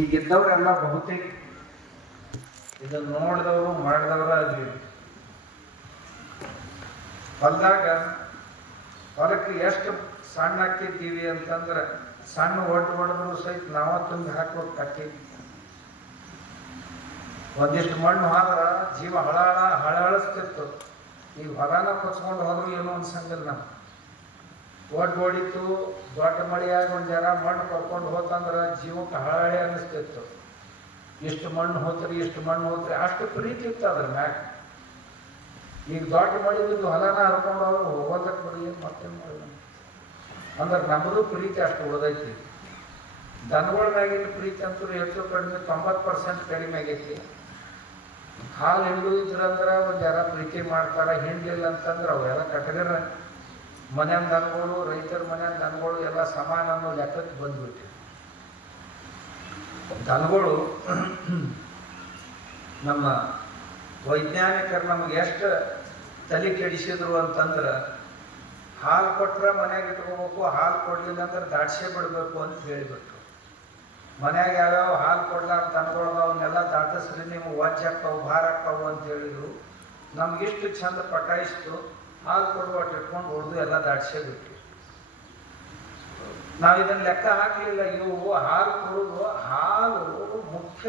ಈಗಿದ್ದವರೆಲ್ಲ ಬಹುತೇಕ ಇದನ್ನು ನೋಡಿದವರು ಮಾಡಿದವರ ಆಗಲಿ ಹೊಲದಾಗ ಹೊಲಕ್ಕೆ ಎಷ್ಟು ಸಣ್ಣ ಹಾಕಿದ್ದೀವಿ ಅಂತಂದ್ರೆ ಸಣ್ಣ ಒಟ್ಟು ಹೊಡೆದ್ರು ಸಹಿತ ನಾವ ತುಂಬಿ ಹಾಕೋದು ಕಟ್ಟಿ ಒಂದಿಷ್ಟು ಮಣ್ಣು ಆದ್ರೆ ಜೀವ ಹಳಹಳಿಸ್ತಿತ್ತು. ಈಗ ಹೊಲನ ಕೊಚ್ಕೊಂಡು ಹೋದ್ರು ಏನೋ ಅನ್ಸಂಗಿಲ್ಲ ನಾವು. ಒಟ್ಟು ಹೊಡಿತು ದೊಡ್ಡ ಮಳೆಯಾಗಿ ಒಂದು ಜರ ಮಣ್ಣು ಕರ್ಕೊಂಡು ಹೋತಂದ್ರೆ ಜೀವಕ್ಕೆ ಹಳಹಳಿ ಅನ್ನಿಸ್ತಿತ್ತು. ಇಷ್ಟು ಮಣ್ಣು ಹೋತ್ರಿ ಅಷ್ಟು ಪ್ರೀತಿ ಇತ್ತು ಅದ್ರ ಮ್ಯಾಗ. ಈಗ ದೊಡ್ಡ ಮಳೆ ಬಿದ್ದು ಹೊಲನ ಹರ್ಕೊಂಡು ಹೋದ್ರು ಹೋಗೋದಕ್ಕೆ ಬರೀ ಏನು ಮತ್ತೇನು ಮಾಡಿಲ್ಲ ಅಂದ್ರೆ ನಮ್ಮದು ಪ್ರೀತಿ ಅಷ್ಟು ಉಳಿದೈತಿ. ದನಗಳ ಮ್ಯಾಗಿನ ಪ್ರೀತಿ ಅಂತೂ ಹೆಚ್ಚು ಕಡಿಮೆ 90% ಕಡಿಮೆ ಆಗೈತಿ. ಹಾಲು ಹಿಂಡುದಿದ್ರಂದ್ರೆ ಒಂದು ಜರ ಪ್ರೀತಿ ಮಾಡ್ತಾರೆ, ಹಿಂಡಿಲ್ಲ ಅಂತಂದ್ರೆ ಅವೆಲ್ಲ ಕಟಗರ ಮನ್ಯಾನ ದನಗಳು ರೈತರ ಮನ್ಯಾನ ದನಗಳು ಎಲ್ಲ ಸಮಾನ ಅನ್ನೋ ಲೆಕ್ಕಕ್ಕೆ ಬಂದ್ಬಿಟ್ಟು ದನಗಳು ನಮ್ಮ ವೈಜ್ಞಾನಿಕರು ನಮಗೆ ಎಷ್ಟು ತಲೆ ಕೆಡಿಸಿದ್ರು ಅಂತಂದ್ರೆ ಹಾಲು ಕೊಟ್ರೆ ಮನ್ಯಾಗ ಇಟ್ಕೋಬೇಕು, ಹಾಲು ಕೊಡಲಿಲ್ಲ ಅಂದ್ರೆ ದಾಡ್ಸೇ ಬಿಡಬೇಕು ಅಂತ ಹೇಳಿಬಿಟ್ರು. ಮನ್ಯಾಗ ಯಾವ್ಯಾವ ಹಾಲು ಕೊಡ್ಲಾರ ದನಗಳು ಅವನ್ನೆಲ್ಲ ದಾಟಿಸ್ರಿ ನೀವು ವಾಜ್ಯ ಆಗ್ತಾವು ಭಾರ ಆಗ್ತಾವು ಅಂತ ಹೇಳಿದ್ರು. ನಮ್ಗಿಷ್ಟು ಚಂದ ಪಟಾಯಿಸ್ತು, ಹಾಲು ಕೊಡುವ ಇಟ್ಕೊಂಡು ಹೊಡೆದು ಎಲ್ಲ ದಾಡ್ಸೇ ಬಿಟ್ಟು ನಾವು ಇದನ್ನ ಲೆಕ್ಕ ಹಾಕಲಿಲ್ಲ. ಇವು ಹಾಲು ಕೊಡುವುದು ಹಾಲು ಮುಖ್ಯ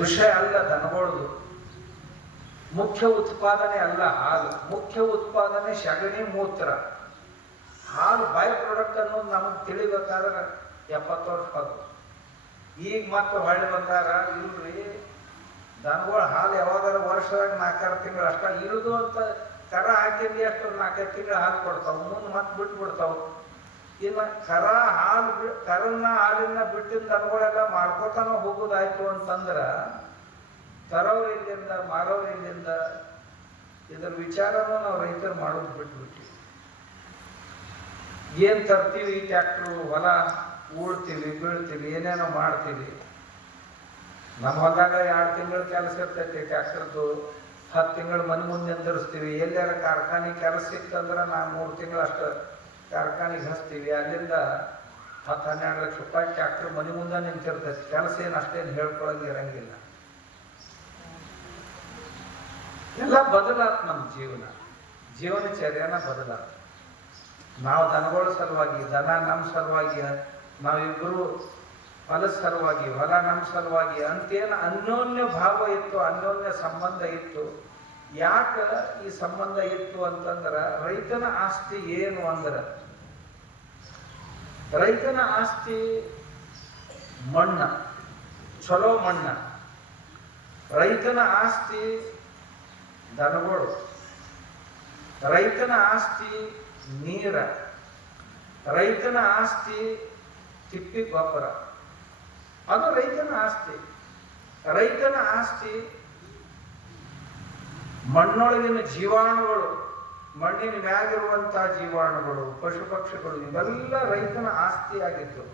ವಿಷಯ ಅಲ್ಲ, ದನಗಳದು ಮುಖ್ಯ ಉತ್ಪಾದನೆ ಅಲ್ಲ ಹಾಲು. ಮುಖ್ಯ ಉತ್ಪಾದನೆ ಸಗಣಿ ಮೂತ್ರ. ಹಾಲು ಬೈ ಪ್ರಾಡಕ್ಟ್ ಅನ್ನೋದು ನಮಗೆ ತಿಳಿಬೇಕಾದ್ರೆ 70 ವರ್ಷ ಆದ್ರು. ಈಗ ಮತ್ತೆ ಹೊಳ್ಳಿ ಬಂದಾರ ಇಲ್ರಿ ದನಗಳ ಹಾಲು ಯಾವಾಗಾರ ವರ್ಷದಾಗ 4-6 ತಿಂಗಳು ಅಷ್ಟ ಇರುದು ಅಂತ ಕರ ಹಾಕಿದ್ವಿ ಅಷ್ಟು 4-5 ತಿಂಗಳು ಹಾಲು ಕೊಡ್ತಾವೆ, ಮುಂದೆ ಮತ್ತೆ ಬಿಟ್ಬಿಡ್ತಾವೆ. ಇನ್ನು ಕರನ್ನ ಹಾಲಿನ ಬಿಟ್ಟಿನ ದನಗಳೆಲ್ಲ ಮಾಡ್ಕೋತಾನ ಹೋಗೋದಾಯ್ತು ಅಂತಂದ್ರೆ ತರೋರು ಇಲ್ಲಿಂದ ಮಾರೋರು ಇಲ್ಲಿಂದ ಇದರ ವಿಚಾರನೂ ನಾವು ರೈತರು ಮಾಡೋದು ಬಿಟ್ಬಿಟ್ವಿ. ಏನು ತರ್ತೀವಿ ಟ್ಯಾಕ್ಟ್ರು, ಹೊಲ ಉಳ್ತೀವಿ ಬೀಳ್ತೀವಿ ಏನೇನೋ ಮಾಡ್ತೀವಿ. ನಮ್ಮ ಹೊಲದಾಗ 2 ತಿಂಗಳು ಕೆಲಸ ಇರ್ತೈತಿ ಟ್ಯಾಕ್ಟರ್ದು, 10 ತಿಂಗಳು ಮನೆ ಮುಂದೆ ನಿಂದಿರಿಸ್ತೀವಿ. ಎಲ್ಲಾರ ಕಾರ್ಖಾನೆ ಕೆಲಸ ಸಿಕ್ತಂದ್ರೆ ನಾನು 3 ತಿಂಗಳು ಅಷ್ಟು ಕಾರ್ಖಾನೆಗೆ ಹಚ್ತೀವಿ. ಅಲ್ಲಿಂದ 10-12 ಲಕ್ಷ ರೂಪಾಯಿ ಟ್ಯಾಕ್ಟರ್ ಮನೆ ಮುಂದೆ ನಿಂತಿರ್ತೈತಿ. ಕೆಲಸ ಏನು ಅಷ್ಟೇನು ಹೇಳ್ಕೊಳಂಗೆ ಇರಂಗಿಲ್ಲ. ಎಲ್ಲ ಬದಲಾತ್ ನಮ್ಮ ಜೀವನಚರ್ಯನ ಬದಲಾತ್. ನಾವು ದನಗಳ ಸಲುವಾಗಿ, ದನ ನಮ್ಮ ಸಲುವಾಗಿ, ನಾವಿಬ್ಬರು ಹೊಲದ ಸಲುವಾಗಿ, ಹೊಲ ನಮ್ಮ ಸಲುವಾಗಿ ಅಂತೇನು ಅನ್ಯೋನ್ಯ ಭಾವ ಇತ್ತು, ಅನ್ಯೋನ್ಯ ಸಂಬಂಧ ಇತ್ತು. ಯಾಕೆ ಈ ಸಂಬಂಧ ಇತ್ತು ಅಂತಂದ್ರೆ ರೈತನ ಆಸ್ತಿ ಏನು ಅಂದ್ರೆ ರೈತನ ಆಸ್ತಿ ಮಣ್ಣ, ಚಲೋ ಮಣ್ಣ. ರೈತನ ಆಸ್ತಿ ದನಗಳು, ರೈತನ ಆಸ್ತಿ ನೀರ, ರೈತನ ಆಸ್ತಿ ತಿಪ್ಪಿ ಗೊಬ್ಬರ. ಅದು ರೈತನ ಆಸ್ತಿ. ರೈತನ ಆಸ್ತಿ ಮಣ್ಣೊಳಗಿನ ಜೀವಾಣುಗಳು, ಮಣ್ಣಿನ ಮ್ಯಾಗಿರುವಂತಹ ಜೀವಾಣುಗಳು, ಪಶು ಪಕ್ಷಿಗಳು ಇವೆಲ್ಲ ರೈತನ ಆಸ್ತಿ ಆಗಿತ್ತು.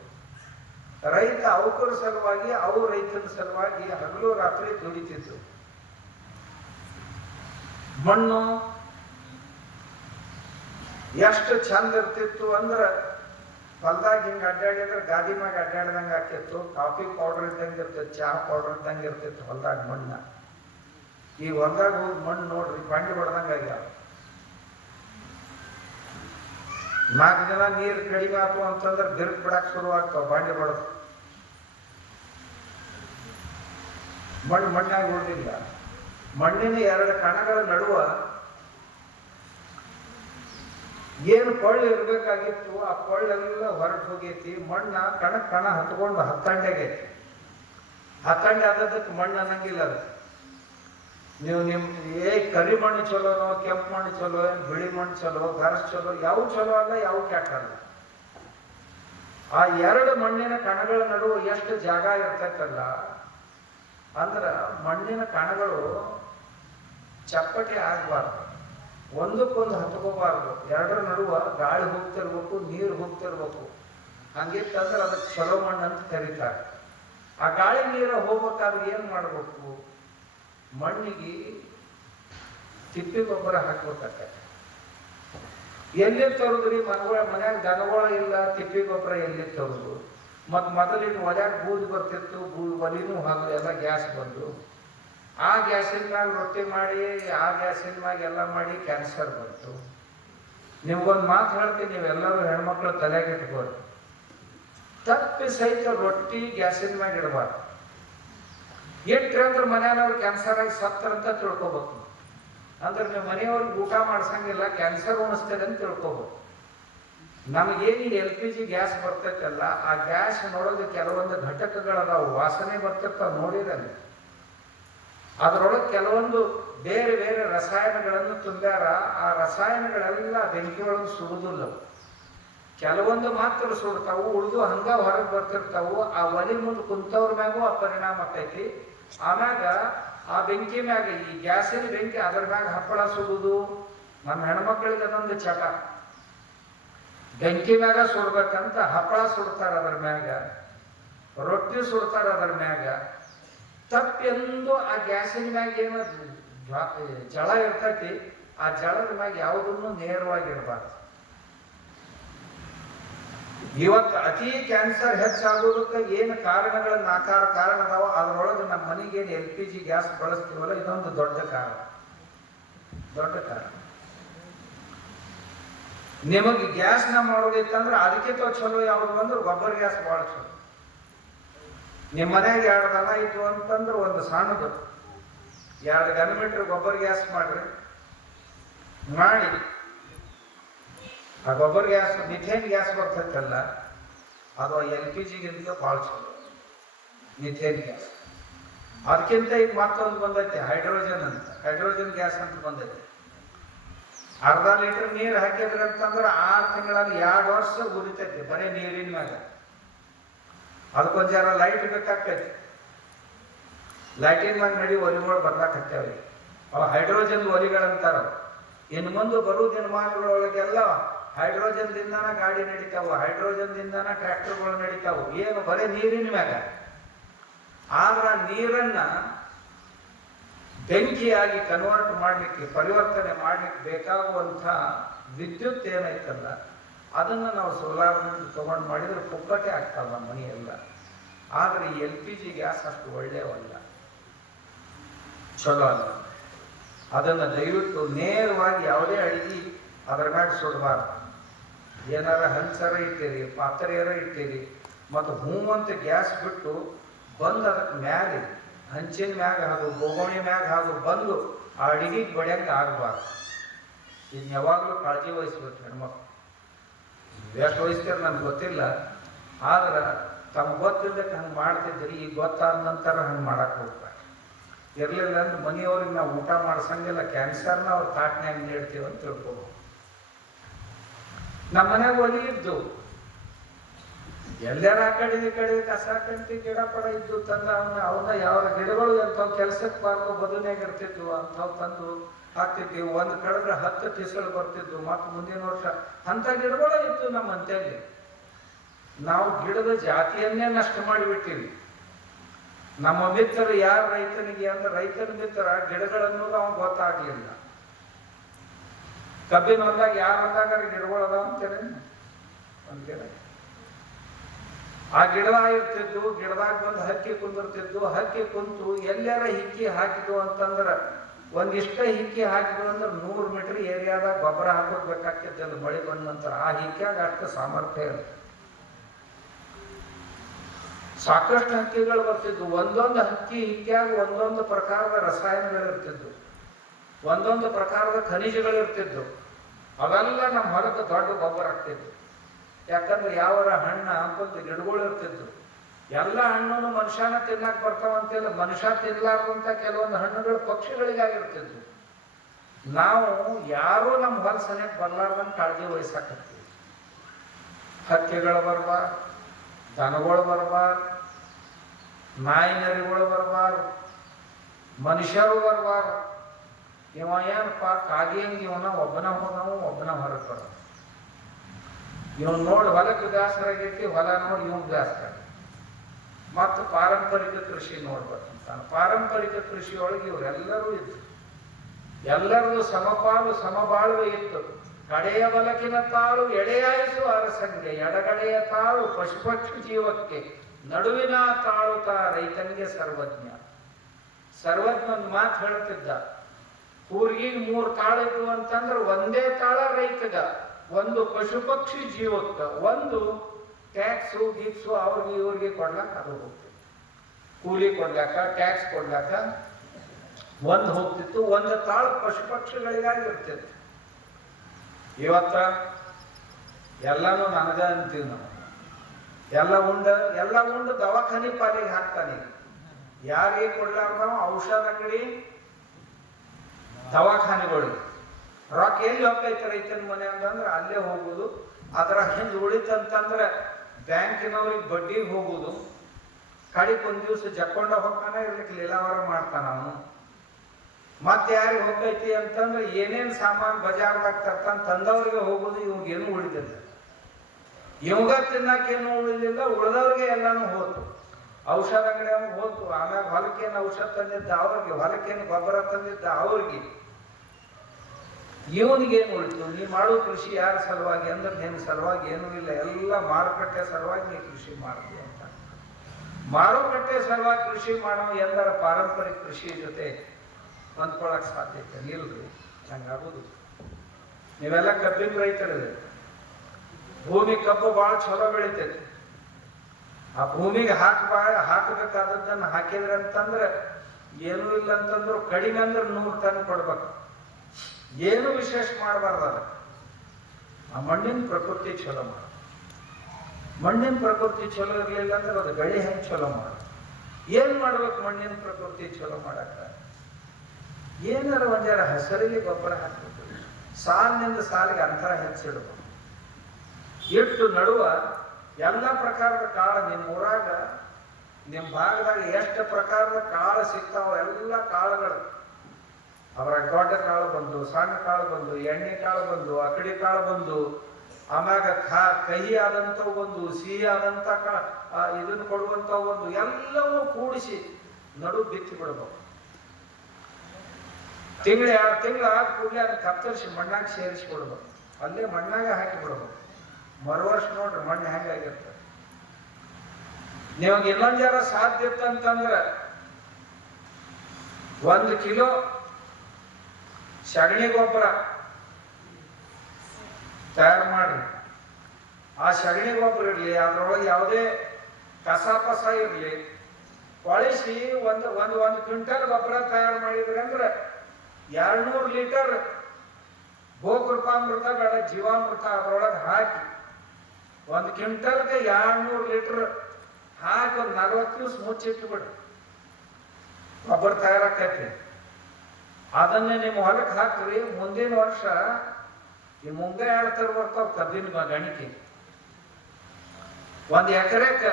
ರೈತ ಅವಕರ ಸಲುವಾಗಿ, ಅವು ರೈತನ ಸಲುವಾಗಿ ಹಗಲು ರಾತ್ರಿ ದುಡಿತಿತ್ತು. ಮಣ್ಣು ಎಷ್ಟು ಚಂದ ಇರ್ತಿತ್ತು ಅಂದ್ರೆ ಹೊಲ್ದಾಗ ಹಿಂಗೆ ಅಡ್ಡಾಡಿದ್ರೆ ಗಾದಿ ಮ್ಯಾಗ ಅಡ್ಡಾಡ್ದಂಗೆ ಆಗ್ತಿತ್ತು. ಕಾಫಿ ಪೌಡರ್ ಇದ್ದಂಗೆ ಇರ್ತಿತ್ತು, ಚಹಾ ಪೌಡರ್ ಇದ್ದಂಗೆ ಇರ್ತಿತ್ತು ಹೊಲ್ದಾಗ ಮಣ್ಣ. ಈ ಹೊಲ್ದಾಗ ಹೋಗಿ ಮಣ್ಣು ನೋಡ್ರಿ ಬಂಡಿ ಹೊಡೆದಂಗೆ ಆಗ್ಯಾವ. 4 ಜನ ನೀರು ಕಡಿಮೆ ಆಯ್ತು ಅಂತಂದ್ರೆ ಬಿರುಕು ಬಿಡಕ್ಕೆ ಶುರು ಆಗ್ತಾವ ಬಂಡಿ ಹೊಡೆದು. ಮಣ್ಣಾಗಿ ಉಳಿದಿಲ್ಲ. ಮಣ್ಣಿನ 2 ಕಣಗಳ ನಡುವ ಏನು ಕೊಳ್ಳು ಇರಬೇಕಾಗಿತ್ತು ಆ ಕೊಳ್ಳೆಲ್ಲ ಹೊರಟು ಹೋಗೈತಿ. ಮಣ್ಣ ಕಣ ಹತ್ಕೊಂಡು ಹತ್ತಂಡೆಗೈತಿ. ಹತ್ತಂಡೆ ಆದದಕ್ಕೆ ಮಣ್ಣು ಅನ್ನಂಗಿಲ್ಲ. ಅದು ನೀವು ಕರಿ ಮಣ್ಣು ಚಲೋನೋ, ಕೆಂಪು ಮಣ್ಣು ಚಲೋ, ಏನು ಬಿಳಿ ಮಣ್ಣು ಚಲೋ, ಗರಸ್ ಚಲೋ, ಯಾವ ಚಲೋ ಅಲ್ಲ, ಯಾವ ಕೆಟ್ಟಲ್ಲ. ಆ 2 ಮಣ್ಣಿನ ಕಣಗಳ ನಡುವೆ ಎಷ್ಟು ಜಾಗ ಇರ್ತೈತಲ್ಲ ಅಂದ್ರೆ ಮಣ್ಣಿನ ಕಣಗಳು ಚಪ್ಪಟೆ ಆಗಬಾರ್ದು, ಒಂದಕ್ಕೊಂದು ಹತ್ಕೋಬಾರ್ದು. 2ರ ನಡುವ ಗಾಳಿ ಹೋಗ್ತಿರ್ಬೇಕು, ನೀರು ಹೋಗ್ತಿರ್ಬೇಕು. ಹಂಗಿತ್ತಂದ್ರೆ ಅದಕ್ಕೆ ಚಲೋ ಮಣ್ಣು ಅಂತ ಕರೀತಾರೆ. ಆ ಗಾಳಿ ನೀರು ಹೋಗ್ಬೇಕಾದ್ರೆ ಏನು ಮಾಡಬೇಕು? ಮಣ್ಣಿಗೆ ತಿಪ್ಪಿ ಗೊಬ್ಬರ ಹಾಕ್ಬೇಕಾಗ್ತದೆ. ಎಲ್ಲಿ ತರುದ್ರಿ? ಮನ್ಯಾಗ ದನಗಳ ಇಲ್ಲ, ತಿಪ್ಪಿ ಗೊಬ್ಬರ ಎಲ್ಲಿ ತರುದು? ಮತ್ತು ಮೊದಲಿನ ಒಲ್ಯಾಗ ಬೂದಿ ಬರ್ತಿತ್ತು, ಒಲಿನೂ ಹಾಗೆ ಎಲ್ಲ ಗ್ಯಾಸ್ ಬಂದು, ಆ ಗ್ಯಾಸಿನ ಮ್ಯಾಗ ರೊಟ್ಟಿ ಮಾಡಿ, ಆ ಗ್ಯಾಸಿನ ಮ್ಯಾಗ ಎಲ್ಲ ಮಾಡಿ ಕ್ಯಾನ್ಸರ್ ಬಂತು. ನಿಮ್ಗೊಂದು ಮಾತು ಹೇಳ್ತೀನಿ, ನೀವೆಲ್ಲರೂ ಹೆಣ್ಮಕ್ಳು ತಲೆಗೆ ಇಟ್ಕೋರಿ, ತಪ್ಪಿ ಸಹಿತ ರೊಟ್ಟಿ ಗ್ಯಾಸಿನ ಮ್ಯಾಗ ಇಡಬಾರ್ದು. ಇಟ್ರೆ ಅಂದ್ರೆ ಮನೆಯವ್ರು ಕ್ಯಾನ್ಸರ್ ಆಗಿ ಸತ್ತರಂತ ತಿಳ್ಕೊಬೇಕು. ಅಂದ್ರೆ ನೀವು ಮನೆಯವ್ರಿಗೆ ಊಟ ಮಾಡ್ಸಂಗಿಲ್ಲ, ಕ್ಯಾನ್ಸರ್ ಉಣಿಸ್ತೇನೆ ಅಂತ ತಿಳ್ಕೊಬೇಕು. ನಮಗೇನು LPG ಗ್ಯಾಸ್ ಬರ್ತೈತಲ್ಲ, ಆ ಗ್ಯಾಸ್ ನೋಡೋದು ಕೆಲವೊಂದು ಘಟಕಗಳದಾವು, ವಾಸನೆ ಬರ್ತಿರ್ತಾವೆ ನೋಡಿರಲ್ಲ. ಅದರೊಳಗೆ ಕೆಲವೊಂದು ಬೇರೆ ಬೇರೆ ರಸಾಯನಗಳನ್ನು ತುಂಬ್ಯಾರ. ಆ ರಸಾಯನಗಳೆಲ್ಲ ಬೆಂಕಿ ಒಳಗೆ ಸುಡುದಿಲ್ಲ. ಕೆಲವೊಂದು ಮಾತ್ರ ಸುಡ್ತಾವು, ಉಳಿದು ಹಂಗ ಹೊರಗೆ ಬರ್ತಿರ್ತಾವು. ಆ ಒಲಿ ಮುಂದೆ ಕುಂತವ್ರ ಮ್ಯಾಗೂ ಆ ಪರಿಣಾಮ ಆಕೈತಿ. ಆಮ್ಯಾಗ ಆ ಬೆಂಕಿ ಮ್ಯಾಗ, ಈ ಗ್ಯಾಸಿನ ಬೆಂಕಿ ಅದ್ರ ಮ್ಯಾಗ ಹಪ್ಪಳ ಸುಡುದು. ನಮ್ಮ ಹೆಣ್ಮಕ್ಳಿಗೆ ಅದೊಂದು ಚಟ, ಬೆಂಕಿ ಮ್ಯಾಗ ಸುಡ್ಬೇಕಂತ ಹಪ್ಪಳ ಸುಡ್ತಾರ, ಅದ್ರ ಮ್ಯಾಗ ರೊಟ್ಟಿ ಸುಡ್ತಾರ, ಅದ್ರ ಮ್ಯಾಗ. ತಪ್ಪೆಂದು ಆ ಗ್ಯಾಸಿನ ಮ್ಯಾಗ ಏನು ಜಳ ಇರ್ತೈತಿ, ಆ ಜಳದ ಮ್ಯಾಗ ಯಾವುದನ್ನು ನೇರವಾಗಿರ್ಬಾರ್ದು. ಇವತ್ತು ಅತಿ ಕ್ಯಾನ್ಸರ್ ಹೆಚ್ಚಾಗೋದಕ್ಕೆ ಏನು ಕಾರಣಗಳು, 4 ಕಾರಣ ಅದಾವ. ಅದರೊಳಗೆ ನಮ್ಮ ಮನೆಗೆ ಏನು LPG ಗ್ಯಾಸ್ ಬಳಸ್ತೀವಲ್ಲ, ಇದೊಂದು ದೊಡ್ಡ ಕಾರಣ. ನಿಮಗೆ ಗ್ಯಾಸ್ನ ಮಾಡೋದಿತ್ತಂದ್ರೆ ಅದಕ್ಕಿಂತ ಚಲೋ ಯಾವುದು ಅಂದ್ರೆ ಗೊಬ್ಬರ ಗ್ಯಾಸ್ ಭಾಳ ಚಲೋ. ನಿಮ್ಮ ಮನೆಯಾಗ 2 ದನ ಇತ್ತು ಅಂತಂದ್ರೆ ಒಂದು ಸಣ್ಣದು 2 ಘನಮೀಟರ್ ಗೊಬ್ಬರ ಗ್ಯಾಸ್ ಮಾಡಿ ಆ ಗೊಬ್ಬರ ಗ್ಯಾಸ್, ಮಿಥೇನ್ ಗ್ಯಾಸ್ ಬರ್ತೈತಲ್ಲ, ಅದು LPGಗಿಂತ ಭಾಳ ಚಲೋ ಮಿಥೇನ್ ಗ್ಯಾಸ್. ಅದಕ್ಕಿಂತ ಈಗ ಮತ್ತೊಂದು ಬಂದೈತೆ ಹೈಡ್ರೋಜನ್ ಗ್ಯಾಸ್ ಅಂತ ಬಂದೈತೆ. ಅರ್ಧ ಲೀಟರ್ ನೀರು ಹಾಕಿದ್ರಿ ಅಂತಂದ್ರೆ 6 ತಿಂಗಳಲ್ಲಿ 2 ವರ್ಷ ಉರಿತೈತಿ ಬರೀ ನೀರಿನ ಮ್ಯಾಗ. ಅದಕ್ಕೊಂದು ಜರ ಲೈಟ್ ಬೇಕಾಗ್ತೈತಿ. ಲೈಟಿನ ಮ್ಯಾಗ ನಡಿ ಒಲಿಗಳು ಬರ್ಲಾಕತ್ತೇವ್ರಿ, ಅವ ಹೈಡ್ರೋಜನ್ ಒಲಿಗಳಂತಾರ. ಇನ್ನು ಮುಂದೆ ಬರೋ ದಿನಮಾನಗಳೊಳಗೆಲ್ಲ ಹೈಡ್ರೋಜನ್ದಿಂದನ ಗಾಡಿ ನಡೀತಾವು, ಹೈಡ್ರೋಜನ್ದಿಂದನ ಟ್ರ್ಯಾಕ್ಟರ್ಗಳು ನಡೀತಾವು. ಏನು ಬರೀ ನೀರಿನ ಮ್ಯಾಗ. ಆದ್ರ ನೀರನ್ನ ಬೆಂಕಿಯಾಗಿ ಕನ್ವರ್ಟ್ ಮಾಡಲಿಕ್ಕೆ, ಪರಿವರ್ತನೆ ಮಾಡಲಿಕ್ಕೆ ಬೇಕಾಗುವಂಥ ವಿದ್ಯುತ್ ಏನೈತಲ್ಲ, ಅದನ್ನು ನಾವು ಸೋಲಾರ್ನಲ್ಲಿ ತೊಗೊಂಡು ಮಾಡಿದ್ರೆ ಪುಕ್ಕಟೆ ಆಗ್ತಾವ ನಮ್ಮ ಮನೆಯೆಲ್ಲ. ಆದರೆ ಈ LPG ಗ್ಯಾಸ್ ಅಷ್ಟು ಒಳ್ಳೆಯವಲ್ಲ, ಚಲೋ ಅಲ್ಲ. ಅದನ್ನು ದಯವಿಟ್ಟು ನೇರವಾಗಿ ಯಾವುದೇ ಅಡಿಗೆ ಅದರ ಮ್ಯಾಗ ಸುಡಬಾರ್ದು. ಏನಾರ ಹಂಚರ ಇಟ್ಟಿರಿ, ಪಾತ್ರೆಯರ ಇಟ್ಟಿರಿ, ಮತ್ತು ಹೂವಂತ ಗ್ಯಾಸ್ ಬಿಟ್ಟು ಬಂದು ಅದಕ್ಕೆ ಮ್ಯಾಲೆ ಹಂಚಿನ ಮ್ಯಾಗ ಹಾದು, ಬೋಗೋಣಿ ಮ್ಯಾಗ ಹಾದು ಬಂದು ಆ ಅಡಿಗೆಗೆ ಬಡಿಯಂಗೆ ಆಗಬಾರ್ದು. ಇನ್ನು ಯಾವಾಗಲೂ ಕಾಳಜಿ ವಹಿಸ್ಬೇಕು ಹೆಣ್ಮಕ್ಳು. ಎಷ್ಟು ವಹಿಸ್ತೀರ ನನಗೆ ಗೊತ್ತಿಲ್ಲ, ಆದ್ರೆ ತಮ್ಗೆ ಗೊತ್ತಿದ್ದಕ್ಕೆ ಹಂಗೆ ಮಾಡ್ತಿದ್ರಿ. ಈಗ ಗೊತ್ತಾದ ನಂತರ ಹಂಗೆ ಮಾಡಕ್ಕೆ ಹೋಗ್ತಾರೆ. ಇರಲಿಲ್ಲ ಅಂದ್ರೆ ಮನೆಯವ್ರಿಗೆ ನಾವು ಊಟ ಮಾಡ್ಸಂಗಿಲ್ಲ, ಕ್ಯಾನ್ಸರ್ನ ಅವ್ರು ತಾಟ್ನ್ಯಾಗ ನೀಡ್ತೀವಿ ಅಂತ ತಿಳ್ಕೊಬೋದು. ನಮ್ಮ ಮನೆಯಾಗ ಒಲಿ ಇದ್ದು, ಎಲ್ಲಾರ ಆ ಕಡೆ ಈ ಕಡೆ ಕಸ ಕಂಟಿ ಗಿಡ ಪಡ ಇದ್ದು ತಂದ ಅವನ್ನ ಯಾವ ಗಿಡಗಳು ಎಂಥವು ಕೆಲಸಕ್ಕೆ ಬಾರ್ದು ಬದುನ್ಯಾಗ ಇರ್ತಿದ್ವು ಅಂಥವು ತಂದು ಹಾಕ್ತಿದ್ವಿ. ಒಂದು ಕಳೆದ್ರೆ 10 ಟಿಸಳು ಬರ್ತಿದ್ವು. ಮತ್ತು ಮುಂದಿನ ವರ್ಷ ಅಂಥ ಗಿಡಗಳು ಇತ್ತು ನಮ್ಮ ಅಂತ್ಯಲ್ಲಿ. ನಾವು ಗಿಡದ ಜಾತಿಯನ್ನೇ ನಷ್ಟ ಮಾಡಿಬಿಟ್ಟಿವಿ. ನಮ್ಮ ಮಿತ್ರರು ಯಾರು ರೈತನಿಗೆ ಅಂದ್ರೆ ರೈತನ ಮಿತ್ರ ಗಿಡಗಳನ್ನು ನಾವು ಗೊತ್ತಾಗ್ಲಿಲ್ಲ. ಕಬ್ಬಿನ ಹೊಲದಾಗ ಯಾರು ಹೊಲದಾಗ ಗಿಡಗಳು ಅದಾವ ಅಂತೇಳಿ ಒಂದು ಗಿಡ, ಆ ಗಿಡದಾಗ ಇರ್ತಿದ್ದು, ಗಿಡದಾಗ ಬಂದು ಹಕ್ಕಿ ಕುಂದಿರ್ತಿದ್ದು. ಹಕ್ಕಿ ಕುಂತು ಎಲ್ಲಾರ ಹಿಕ್ಕಿ ಹಾಕಿದ್ವು ಅಂತಂದ್ರೆ, ಒಂದಿಷ್ಟ ಹಿಕ್ಕಿ ಹಾಕಿದ್ವು ಅಂದ್ರೆ 100 ಮೀಟರ್ ಏರಿಯಾದಾಗ ಗೊಬ್ಬರ ಹಾಕೋಕ್ ಬೇಕಾಗ್ತಿದ್ದಲ್ಲ ಮಳೆ ಬಂದ ನಂತರ. ಆ ಹಿಕ್ಕಿಯಾಗ ಅಷ್ಟು ಸಾಮರ್ಥ್ಯ ಇರುತ್ತೆ. ಸಾಕಷ್ಟು ಹಕ್ಕಿಗಳು ಬರ್ತಿದ್ವು. ಒಂದೊಂದು ಹಕ್ಕಿ ಹಿಕ್ಕಿಯಾಗ ಒಂದೊಂದು ಪ್ರಕಾರದ ರಸಾಯನಗಳಿರ್ತಿದ್ವು, ಒಂದೊಂದು ಪ್ರಕಾರದ ಖನಿಜಗಳಿರ್ತಿದ್ವು. ಅವೆಲ್ಲ ನಮ್ಮ ಹೊಲಕ್ಕೆ ದೊಡ್ಡ ಗೊಬ್ಬರ ಆಗ್ತಿದ್ವು. ಯಾಕಂದ್ರೆ ಯಾವರ ಹಣ್ಣ ಹಂಪಂತ ಗಿಡಗಳು ಇರ್ತಿದ್ವು. ಎಲ್ಲ ಹಣ್ಣನ್ನು ಮನುಷ್ಯನ ತಿನ್ನಕ್ ಬರ್ತಾವಂತಿಲ್ಲ, ಮನುಷ್ಯ ತಿನ್ಲಾರ್ದಂತ ಕೆಲವೊಂದು ಹಣ್ಣುಗಳು ಪಕ್ಷಿಗಳಿಗಾಗಿರ್ತಿದ್ವು. ನಾವು ಯಾರೂ ನಮ್ಮ ಹೊಲ ಸನಿಯಕ್ಕೆ ಬರ್ಲಾರ್ದಂಗೆ ಕಾಳಜಿ ವಹಿಸಾಕತ್ತೀವಿ. ಹಕ್ಕಿಗಳು ಬರ್ಬಾರ್ದು, ದನಗಳು ಬರ್ಬಾರ್ದು, ನಾಯಿ ನರಿಗಳು ಬರ್ಬಾರ್ದು, ಮನುಷ್ಯರು ಬರ್ಬಾರ್ದು. ಇವ ಏನಪ್ಪ ಕಾಗಿಯಂಗೆ ಇವನ ಒಬ್ಬನ ಹೋದವು, ಒಬ್ಬನ ಹೊರಗೆ ಬರೋದು. ಇವನ್ ನೋಡಿ ಹೊಲಕ್ಕೆ ಬೇಸರಾಗೈತಿ, ಹೊಲ ನೋಡಿ ಇವನ್ ಬೇಸರ. ಮತ್ತು ಪಾರಂಪರಿಕ ಕೃಷಿ ನೋಡ್ಬೇಕಂತಾನೆ. ಪಾರಂಪರಿಕ ಕೃಷಿಯೊಳಗೆ ಇವರೆಲ್ಲರೂ ಇದ್ರು. ಎಲ್ಲರದು ಸಮಪಾಲು ಸಮಬಾಳ್ವೆ ಇತ್ತು. ಕಡೆಯ ಬಲಕಿನ ತಾಳು ಎಡೆಯಾಯಿಸು ಅರಸಂಗೆ, ಎಡಗಡೆಯ ತಾಳು ಪಶುಪಕ್ಷಿ ಜೀವಕ್ಕೆ, ನಡುವಿನ ತಾಳು ರೈತನಿಗೆ ಸರ್ವಜ್ಞ. ಸರ್ವಜ್ಞ ಒಂದು ಮಾತು ಹೇಳ್ತಿದ್ದ, ಕೂರ್ಗಿಗೆ 3 ತಾಳಿದ್ವು ಅಂತಂದ್ರೆ ಒಂದೇ ತಾಳ ರೈತಗ, ಒಂದು ಪಶುಪಕ್ಷಿ ಜೀವಕ್ಕ, ಒಂದು ಟ್ಯಾಕ್ಸು ಗೀಕ್ಸು ಅವ್ರಿಗೆ ಇವ್ರಿಗೆ ಕೊಡ್ಲಾಕ ಅದು ಹೋಗ್ತಿತ್ತು, ಕೂಲಿ ಕೊಡ್ಲಾಕ ಟ್ಯಾಕ್ಸ್ ಕೊಡ್ಲಾಕ ಒಂದು ಹೋಗ್ತಿತ್ತು, ಒಂದು ತಾಳು ಪಶುಪಕ್ಷಿಗಳಿಗಾಗಿ ಇರ್ತಿತ್ತು. ಇವತ್ತ ಎಲ್ಲಾನು ನನಗ ಅಂತೀವಿ ನಾವು. ಎಲ್ಲ ಉಂಡು ದವಾಖಾನಿ ಪಾಲಿಗೆ ಹಾಕ್ತಾನೆ. ಯಾರಿಗೆ ಕೊಡ್ಲಾರ್ದವ ಔಷಧ ಅಂಗಡಿ ದವಾಖಾನೆಗಳಿಗೆ ರೊಕ್ಕ ಎಲ್ಲಿ ಹೋಗ್ತೈತೆ ರೈತನ ಮನೆ ಅಂತಂದ್ರೆ ಅಲ್ಲೇ ಹೋಗುದು. ಅದರ ಹಿಂದೆ ಉಳಿತಂತಂದ್ರೆ ಬ್ಯಾಂಕಿನವ್ರಿಗೆ ಬಡ್ಡಿಗೆ ಹೋಗುದು. ಕಡಿಗೆ ಒಂದ್ ದಿವ್ಸ ಜಕ್ಕೊಂಡ ಹೋಗ್ತಾನೆ, ಇರ್ಲಿಕ್ಕೆ ಲೀಲಾವರ ಮಾಡ್ತಾನ ಅವನು. ಮತ್ತೆ ಯಾರಿಗೆ ಹೋಗೈತಿ ಅಂತಂದ್ರೆ ಏನೇನ್ ಸಾಮಾನು ಬಜಾರ್ದಾಗ ತರ್ತಾನ ತಂದವ್ರಿಗೆ ಹೋಗುದು. ಇವ್ಗೇನು ಉಳಿದಿಲ್ಲ, ಇವಾಗ ತಿನ್ನಕ್ಕೇನು ಉಳಿದಿಲ್ಲ, ಉಳಿದವ್ರಿಗೆ ಎಲ್ಲಾನು ಹೋತು. ಔಷಧ ಅಂಗಡಿ ಅವ್ರಿಗೆ ಹೋತು. ಆಮ್ಯಾಗ ಹೊಲಕ್ಕೇನು ಔಷಧ ತಂದಿದ್ದ ಅವ್ರಿಗೆ, ಹೊಲಕ್ಕೇನು ಗೊಬ್ಬರ ತಂದಿದ್ದ ಅವ್ರಿಗೆ. ಇವನಿಗೇನು ಉಳಿತು? ನೀ ಮಾಡೋ ಕೃಷಿ ಯಾರ ಸಲುವಾಗಿ ಅಂದ್ರೆ ನಿನ್ನ ಸಲುವಾಗಿ ಏನೂ ಇಲ್ಲ, ಎಲ್ಲ ಮಾರುಕಟ್ಟೆ ಸಲುವಾಗಿ ನೀ ಕೃಷಿ ಮಾಡ್ತೀವಿ ಅಂತ. ಮಾರುಕಟ್ಟೆ ಸಲುವಾಗಿ ಕೃಷಿ ಮಾಡೋ ಎಲ್ಲರ ಪಾರಂಪರಿಕ ಕೃಷಿ ಜೊತೆ ಹೊಂದ್ಕೊಳಕ್ ಸಾಧ್ಯತೆ ಇಲ್ರಿ. ಹಂಗಾಗೋದು. ನೀವೆಲ್ಲ ಕಬ್ಬಿನ ರೈತರಿದೆ. ಭೂಮಿ ಕಬ್ಬು ಭಾಳ ಚಲೋ ಬೆಳಿತೈತಿ. ಆ ಭೂಮಿಗೆ ಹಾಕಬೇಕಾದದ್ದನ್ನು ಹಾಕಿದ್ರೆ ಅಂತಂದ್ರೆ ಏನೂ ಇಲ್ಲ ಅಂತಂದ್ರು ಕಡಿಮೆ ಅಂದ್ರೆ 100 ಟನ್ ಕೊಡ್ಬೇಕು. ಏನು ವಿಶೇಷ ಮಾಡಬಾರ್ದ. ಆ ಮಣ್ಣಿನ ಪ್ರಕೃತಿ ಚಲೋ ಮಾಡ. ಮಣ್ಣಿನ ಪ್ರಕೃತಿ ಚಲೋ ಇರ್ಲಿಲ್ಲ ಅಂದ್ರೆ ಅದು ಬೆಳೆ ಹೆಂಗೆ ಚಲೋ ಮಾಡ. ಏನ್ ಮಾಡ್ಬೇಕು ಮಣ್ಣಿನ ಪ್ರಕೃತಿ ಚಲೋ ಮಾಡಕ್ಕ? ಏನಾರ ಒಂದಾರ ಹಸರಿಗೆ ಗೊಬ್ಬರ ಹಾಕ್ಬೇಕು. ಸಾಲಿನಿಂದ ಸಾಲಿಗೆ ಅಂತರ ಹೆಚ್ಚಿಡ್ಬೇಕು. ಇಟ್ಟು ನಡುವ ಎಲ್ಲ ಪ್ರಕಾರದ ಕಾಳು ನಿಮ್ಮ ಊರಾಗ ನಿಮ್ಮ ಭಾಗದಾಗ ಎಷ್ಟು ಪ್ರಕಾರದ ಕಾಳು ಸಿಗ್ತಾವ ಎಲ್ಲ ಕಾಳುಗಳು. ಅದ್ರಾಗ ದೊಡ್ಡ ಕಾಳು ಬಂದು, ಸಣ್ಣ ಕಾಳು ಬಂದು, ಎಣ್ಣೆ ಕಾಳು ಬಂದು, ಅಕಡಿ ಕಾಳು ಬಂದು, ಆಮ್ಯಾಗ ಕಹಿ ಆದಂಥವು ಬಂದು, ಸಿಹಿ ಆದಂಥ ಇದನ್ನು ಕೊಡುವಂಥವು ಬಂದು, ಎಲ್ಲವೂ ಕೂಡಿಸಿ ನಡು ಬಿತ್ತಿ ಬಿಡ್ಬೇಕು. ತಿಂಗಳು 2 ತಿಂಗಳು ಆದ ಕೂಡಲೇ ಅದನ್ನ ಕತ್ತರಿಸಿ ಮಣ್ಣಾಗ ಸೇರಿಸಿ ಬಿಡ್ಬೇಕು. ಅಲ್ಲೇ ಮಣ್ಣಾಗ ಹಾಕಿ ಬಿಡ್ಬೇಕು. ಮರುವರ್ಷ ನೋಡ್ರಿ ಮಣ್ಣು ಹೆಂಗಾಗಿರ್ತದೆ. ನಿಮಗೆ ಇನ್ನೊಂದು ಜರ ಸಾಧ್ಯ ಇತ್ತಂತಂದ್ರೆ 1 ಕಿಲೋ ಸಗಣಿ ಗೊಬ್ಬರ ತಯಾರು ಮಾಡ್ರಿ. ಆ ಸಗಣಿ ಗೊಬ್ಬರ ಇರಲಿ, ಅದ್ರೊಳಗೆ ಯಾವುದೇ ಕಸ ಪಸ ಇರಲಿ, ಕೊಳಿಸಿ ಒಂದು ಕ್ವಿಂಟಲ್ ಗೊಬ್ಬರ ತಯಾರು ಮಾಡಿದ್ರಿ ಅಂದ್ರೆ 200 ಲೀಟರ್ ಗೋಕೃಪಾಮೃತ ಬೇಡ ಜೀವಾಮೃತ ಅದ್ರೊಳಗೆ ಹಾಕಿ 1 ಕ್ವಿಂಟಲ್ಗೆ 200 ಲೀಟರ್ ಹಾಕಿ ಒಂದು 40 ದಿವಸ ಮುಚ್ಚಿಟ್ಟು ಬಿಡ್ರಿ. ಗೊಬ್ಬರ ತಯಾರಾಕೈತಿ. ಅದನ್ನೇ ನಿಮ್ಮ ಹೊಲಕ್ಕೆ ಹಾಕ್ರಿ. ಮುಂದಿನ ವರ್ಷ ಈ ಮುಂಗಾಯಿ ಆಡ್ತಾರ ಬರ್ತಾವ ಕಬ್ಬಿನ ಗಣಿಕೆ. 1 ಎಕರೆಕ್ಕೆ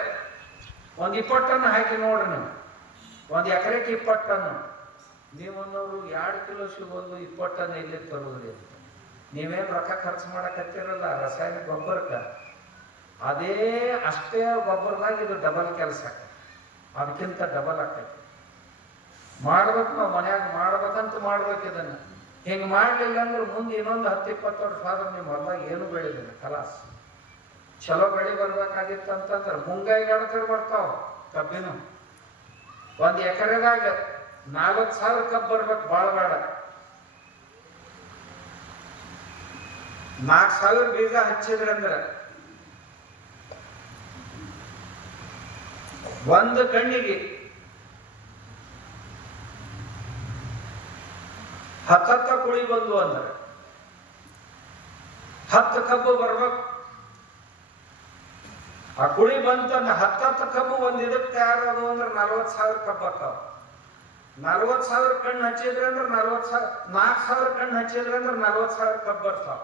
20 ಟನ್ ಹಾಕಿ ನೋಡ್ರಿ. ನೀವು 1 ಎಕರೆಗೆ 20 ಟನ್. ನೀವನ್ನೋರು 2 ಕಿಲೋ ಸಿಗೋದು 20 ಟನ್ ಎಲ್ಲಿ ತರೋದ್ರಿ? ನೀವೇನು ರೊಕ್ಕ ಖರ್ಚು ಮಾಡಕತ್ತಿರಲ್ಲ ರಾಸಾಯನಿಕ ಗೊಬ್ಬರಕ್ಕೆ. ಅದೇ ಅಷ್ಟೇ ಗೊಬ್ಬರದಾಗ ಇದು ಡಬಲ್ ಕೆಲಸ, ಅದಕ್ಕಿಂತ ಡಬಲ್ ಆಕೈತಿ. ಮಾಡ್ಬೇಕು. ನಾವು ಮನ್ಯಾಗ ಮಾಡ್ಬೇಕಂತ ಮಾಡ್ಬೇಕು. ಇದನ್ನ ಹಿಂಗೆ ಮಾಡಲಿಲ್ಲ ಅಂದ್ರೆ ಮುಂದೆ ಇನ್ನೊಂದು 10-20 ವರ್ಷ ಆದ್ರೆ ನಿಮ್ಮ ಹೊಲದಾಗ ಏನು ಬೆಳೆದಿಲ್ಲ, ಕಲಾಸ್. ಚಲೋ ಬೆಳೆ ಬರ್ಬೇಕಾಗಿತ್ತು ಅಂತಂದ್ರೆ ಮುಂಗಾಯಿ ಗಾಡ್ತಾರೆ ಬರ್ತಾವ ಕಬ್ಬಿನ. 1 ಎಕರೆದಾಗ 40,000 ಕಬ್ಬು ಬರ್ಬೇಕು. ಭಾಳ ಬೇಡ, 4,000 ಬೀಜ ಹಚ್ಚಿದ್ರಂದ್ರೆ 1 ಕಣ್ಣಿಗೆ 10 ಕುಳಿ ಬಂದು ಅಂದ್ರೆ 10 ಕಬ್ಬು ಬರ್ಬೇಕು. ಆ ಕುಳಿ ಬಂತಂದ್ರೆ 10 ಕಬ್ಬು ಒಂದು ಇದಕ್ಕೆ ತಯಾರದು ಅಂದ್ರೆ 40,000 ಕಬ್ಬು ಆಗ್ತಾವ. 40,000 ಕಣ್ಣು ಹಚ್ಚಿದ್ರೆ ಅಂದ್ರೆ 4,000 ಕಣ್ಣು ಹಚ್ಚಿದ್ರೆ ಅಂದ್ರೆ 40,000 ಕಬ್ಬು ಬರ್ತಾವ.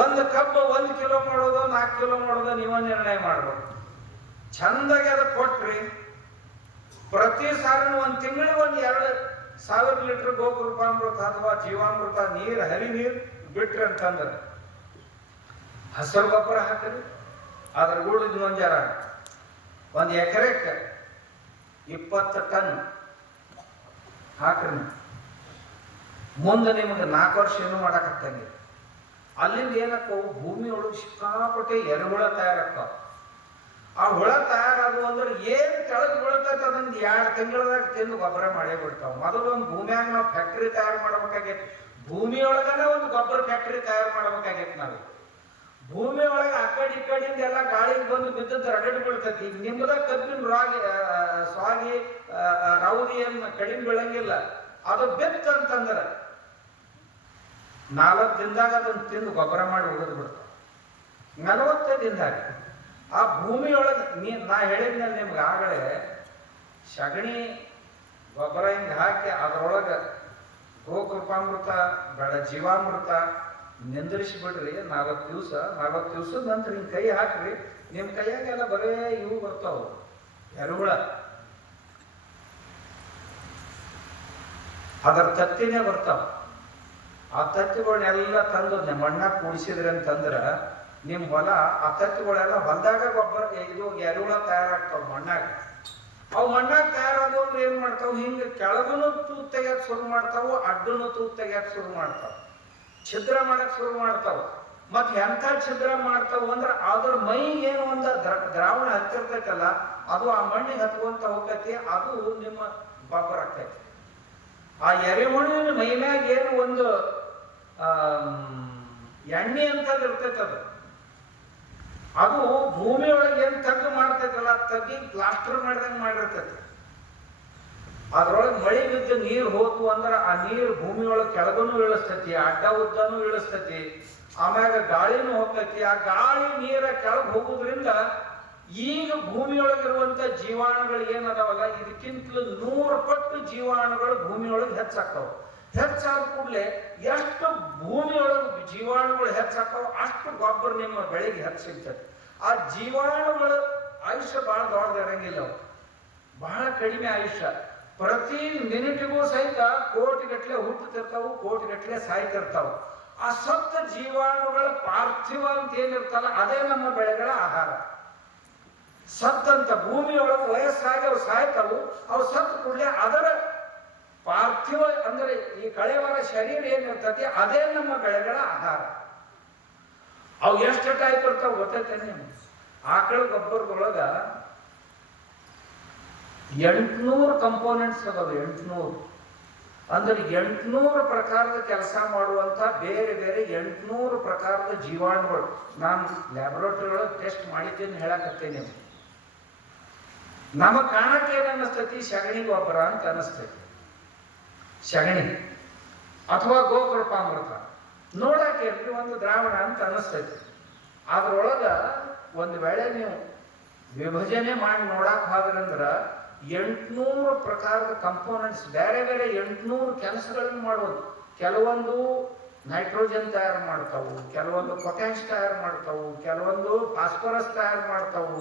1 ಕಬ್ಬು 1 ಕಿಲೋ ಮಾಡೋದು 4 ಕಿಲೋ ಮಾಡೋದು ನೀವ ನಿರ್ಣಯ ಮಾಡ್ಬೇಕು. ಚಂದಾಗಿ ಅದಕ್ಕೆ ಕೊಟ್ರಿ ಪ್ರತಿ ಸಾರಿನ 1 ತಿಂಗಳಿಗೆ 2,000 ಲೀಟರ್ ಗೋಕೃಪಾಮೃತ ಅಥವಾ ಜೀವಾಮೃತ ಹರಿ ನೀರು ಬಿಟ್ರಿ ಅಂತಂದ್ರೆ ಹಸಿರು ಗೊಬ್ಬರ ಹಾಕ್ರಿ. ಅದ್ರ ಗೂಡು ಇನ್ನೊಂದು ಜರ 1 ಎಕರೆಕ್ಕೆ 20 ಟನ್ ಹಾಕ್ರಿ. ಮುಂದೆ ನಿಮ್ಗೆ 4 ವರ್ಷ ಏನು ಮಾಡಕತ್ತಂಗಿಲ್ಲ. ಅಲ್ಲಿಂದ ಏನಾಕ್ಕವು ಭೂಮಿ ಒಳಗೆ ಸಿಕ್ಕಾಪಟ್ಟೆ ಎರೆಹುಳ ತಯಾರಾಗ್ತಾವ. ಆ ಹುಳ ತಯಾರಾದವು ಅಂದ್ರೆ ಏನ್ ಕೆಳಗೆ ಬೀಳ್ತೈತೆ ಅದನ್ನ 2 ತಿಂಗಳದಾಗ ತಿಂದು ಗೊಬ್ಬರ ಮಾಡೇ ಬಿಡ್ತಾವ. ಮೊದಲು ಒಂದು ಭೂಮಿಯಾಗ ನಾವು ಫ್ಯಾಕ್ಟ್ರಿ ತಯಾರು ಮಾಡ್ಬೇಕಾಗೈತಿ. ಭೂಮಿಯೊಳಗನೆ ಒಂದು ಗೊಬ್ಬರ ಫ್ಯಾಕ್ಟ್ರಿ ತಯಾರು ಮಾಡ್ಬೇಕಾಗೈತಿ. ನಾವು ಭೂಮಿ ಒಳಗೆ ಆ ಕಡೆ ಈ ಕಡೆಯಿಂದ ಎಲ್ಲ ಗಾಳಿಗೆ ಬಂದು ಬಿದ್ದದ್ದು ರಗಡ್ ಬೀಳ್ತೈತಿ. ಈಗ ನಿಮ್ಮದ ಕಬ್ಬಿನ ಸ್ವಾಗಿ ರೌದಿ ಏನ್ ಕಡಿಮೆ ಬೀಳಂಗಿಲ್ಲ. ಅದು ಬಿತ್ತಂತಂದ್ರೆ 4 ದಿನದಾಗ ಅದನ್ನ ತಿಂದು ಗೊಬ್ಬರ ಮಾಡಿ ಹೋಗೋದು ಬಿಡ್ತಾವ. 40 ದಿನದಾಗ ಆ ಭೂಮಿಯೊಳಗೆ ನಾ ಹೇಳಿದ್ನ ನಿಮ್ಗೆ ಆಗಲೇ ಸಗಣಿ ಗೊಬ್ಬರ ಹಿಂಗೆ ಹಾಕಿ ಅದರೊಳಗೆ ಗೋಕೃಪಾಮೃತ ಜೀವಾಮೃತ ನಿಂದ್ರಿಸಿ ಬಿಡ್ರಿ 40 ದಿವಸ. 40 ದಿವಸದ ನಂತರ ಹಿಂಗೆ ಕೈ ಹಾಕ್ರಿ, ನಿಮ್ಮ ಕೈಯಾಗೆಲ್ಲ ಬರೇ ಇವು ಬರ್ತಾವ, ಎರೆಹುಳ. ಅದರ ತತ್ತಿನೇ ಬರ್ತಾವ. ಆ ತತ್ತಿಗಳನ್ನೆಲ್ಲ ತಂದು ಮಣ್ಣಾಗ ಕೂಡಿಸಿದ್ರಿ ಅಂತಂದ್ರೆ ನಿಮ್ಮ ಹೊಲ, ಆ ತತ್ತಿಗಳೆಲ್ಲ ಹೊಲದಾಗ ಗೊಬ್ಬರ ಇದು ಎರೆಹುಳ ತಯಾರಾಗ್ತಾವ ಮಣ್ಣಾಗ. ಅವು ಮಣ್ಣಾಗ ತಯಾರಾದವು ಅಂದ್ರೆ ಏನ್ ಮಾಡ್ತಾವ, ಹಿಂಗೆ ಕೆಳಗನು ತೂತ್ ತೆಗಿಯಕ್ ಶುರು ಮಾಡ್ತಾವು, ಅಡ್ಡನು ತೂತ್ ತೆಗಿಯಕ್ ಶುರು ಮಾಡ್ತಾವ, ಛಿದ್ರ ಮಾಡಕ್ ಶುರು ಮಾಡ್ತಾವ. ಮತ್ ಎಂಥ ಛಿದ್ರ ಮಾಡ್ತಾವ ಅಂದ್ರೆ ಅದ್ರ ಮೈ ಏನು ಒಂದು ದ್ರಾವಣ ಹತ್ತಿರ್ತೈತಲ್ಲ, ಅದು ಆ ಮಣ್ಣಿಗೆ ಹತ್ಕೊಂತ ಹೋಗ್ತೈತಿ, ಅದು ನಿಮ್ಮ ಗೊಬ್ಬರ ಆಗ್ತೈತಿ. ಆ ಎರೆಹುಳಿನ ಮೈಮ್ಯಾಗ ಏನು ಒಂದು ಎಣ್ಣೆ ಅಂತಂದು ಇರ್ತೈತೆ, ಅದು ಭೂಮಿಯೊಳಗೆ ಏನ್ ತಗ್ಗು ಮಾಡ್ತೈತಲ್ಲ, ತಗ್ಗಿ ಪ್ಲಾಸ್ಟರ್ ಮಾಡಿದಂಗೆ ಮಾಡಿರ್ತೈತಿ. ಅದ್ರೊಳಗೆ ಮಳೆ ಬಿದ್ದು ನೀರು ಹೋತು ಅಂದ್ರೆ ಆ ನೀರು ಭೂಮಿಯೊಳಗೆ ಕೆಳಗನು ಇಳಿಸ್ತೈತಿ, ಅಡ್ಡ ಉದ್ದನೂ ಇಳಿಸ್ತೈತಿ, ಆಮ್ಯಾಗ ಗಾಳಿನೂ ಹೋಗ್ತೈತಿ. ಆ ಗಾಳಿ ನೀರ ಕೆಳಗೆ ಹೋಗುದ್ರಿಂದ ಈಗ ಭೂಮಿಯೊಳಗಿರುವಂತ ಜೀವಾಣುಗಳು ಏನದಾವಲ್ಲ, ಇದಕ್ಕಿಂತಲೂ 100 ಪಟ್ಟು ಜೀವಾಣುಗಳು ಭೂಮಿಯೊಳಗೆ ಹೆಚ್ಚಾಗ್ತಾವ. ಹೆಚ್ಚಾದ ಕೂಡಲೇ ಎಷ್ಟು ಭೂಮಿಯೊಳಗೆ ಜೀವಾಣುಗಳು ಹೆಚ್ಚಾಗ್ತಾವ ಅಷ್ಟು ಗೊಬ್ಬರ ನಿಮ್ಮ ಬೆಳೆಗೆ ಹೆಚ್ಚಿರ್ತದೆ. ಆ ಜೀವಾಣುಗಳ ಆಯುಷ್ಯ ಬಹಳ ದೊಡ್ಡದಿರಂಗಿಲ್ಲ, ಬಹಳ ಕಡಿಮೆ ಆಯುಷ್ಯ. ಪ್ರತಿ ಮಿನಿಟಿಗೂ ಸಹಿತ ಕೋಟಿಗಟ್ಟಲೆ ಹುಟ್ಟುತ್ತಿರ್ತಾವು, ಕೋಟಿಗಟ್ಟಲೆ ಸಾಯ್ತಿರ್ತಾವ. ಆ ಸತ್ತ ಜೀವಾಣುಗಳ ಪಾರ್ಥಿವ ಅಂತ ಏನಿರ್ತಲ್ಲ ಅದೇ ನಮ್ಮ ಬೆಳೆಗಳ ಆಹಾರ. ಸತ್ತಂತ ಭೂಮಿಯೊಳಗೆ ವಯಸ್ಸಾಗಿ ಅವು ಸಾಯ್ತಾವು. ಅವು ಸತ್ತ ಕೂಡಲೇ ಅದರ ಪಾರ್ಥಿವ ಅಂದ್ರೆ ಈ ಕಳೆವರ ಶರೀರ ಏನಿರ್ತತಿ ಅದೇ ನಮ್ಮ ಬೆಳೆಗಳ ಆಹಾರ. ಅವು ಎಷ್ಟು ಟೈಪ್ ಇರ್ತಾವ ಗೊತ್ತೈತೇನೆ ನಿಮ್ಗೆ? ಆಕಳ ಗೊಬ್ಬರದೊಳಗ 800 ಕಂಪೋನೆಂಟ್ಸ್ ಅದಾವ. 800 ಅಂದ್ರೆ 800 ಪ್ರಕಾರದ ಕೆಲಸ ಮಾಡುವಂತ ಬೇರೆ ಬೇರೆ 800 ಪ್ರಕಾರದ ಜೀವಾಣುಗಳು. ನಾನು ಲ್ಯಾಬೊರೇಟರಿ ಒಳಗೆ ಟೆಸ್ಟ್ ಮಾಡಿದ್ದೇನೆ ಹೇಳಕತ್ತೇನೆ. ನಮಗ್ ಕಾಣಕ್ಕೆ ಏನ್ ಅನಿಸ್ತೈತಿ, ಸಗಣಿ ಗೊಬ್ಬರ ಅಂತ ಅನಿಸ್ತೈತಿ. ಸಗಣಿ ಅಥವಾ ಗೋಕೃಪಾಮೃತ ನೋಡಕ್ಕೆ ಒಂದು ದ್ರಾವಣ ಅಂತ ಅನಿಸ್ತೈತಿ. ಅದ್ರೊಳಗ ಒಂದು ವೇಳೆ ನೀವು ವಿಭಜನೆ ಮಾಡಿ ನೋಡಕ್ ಹೋದ್ರಂದ್ರ 800 ಪ್ರಕಾರದ ಕಂಪೋನೆಂಟ್ಸ್, ಬೇರೆ ಬೇರೆ 800 ಕೆಲಸಗಳನ್ನು ಮಾಡೋದು. ಕೆಲವೊಂದು ನೈಟ್ರೋಜನ್ ತಯಾರು ಮಾಡ್ತಾವು, ಕೆಲವೊಂದು ಪೊಟ್ಯಾಶ್ ತಯಾರು ಮಾಡ್ತಾವು, ಕೆಲವೊಂದು ಫಾಸ್ಫರಸ್ ತಯಾರು ಮಾಡ್ತಾವು,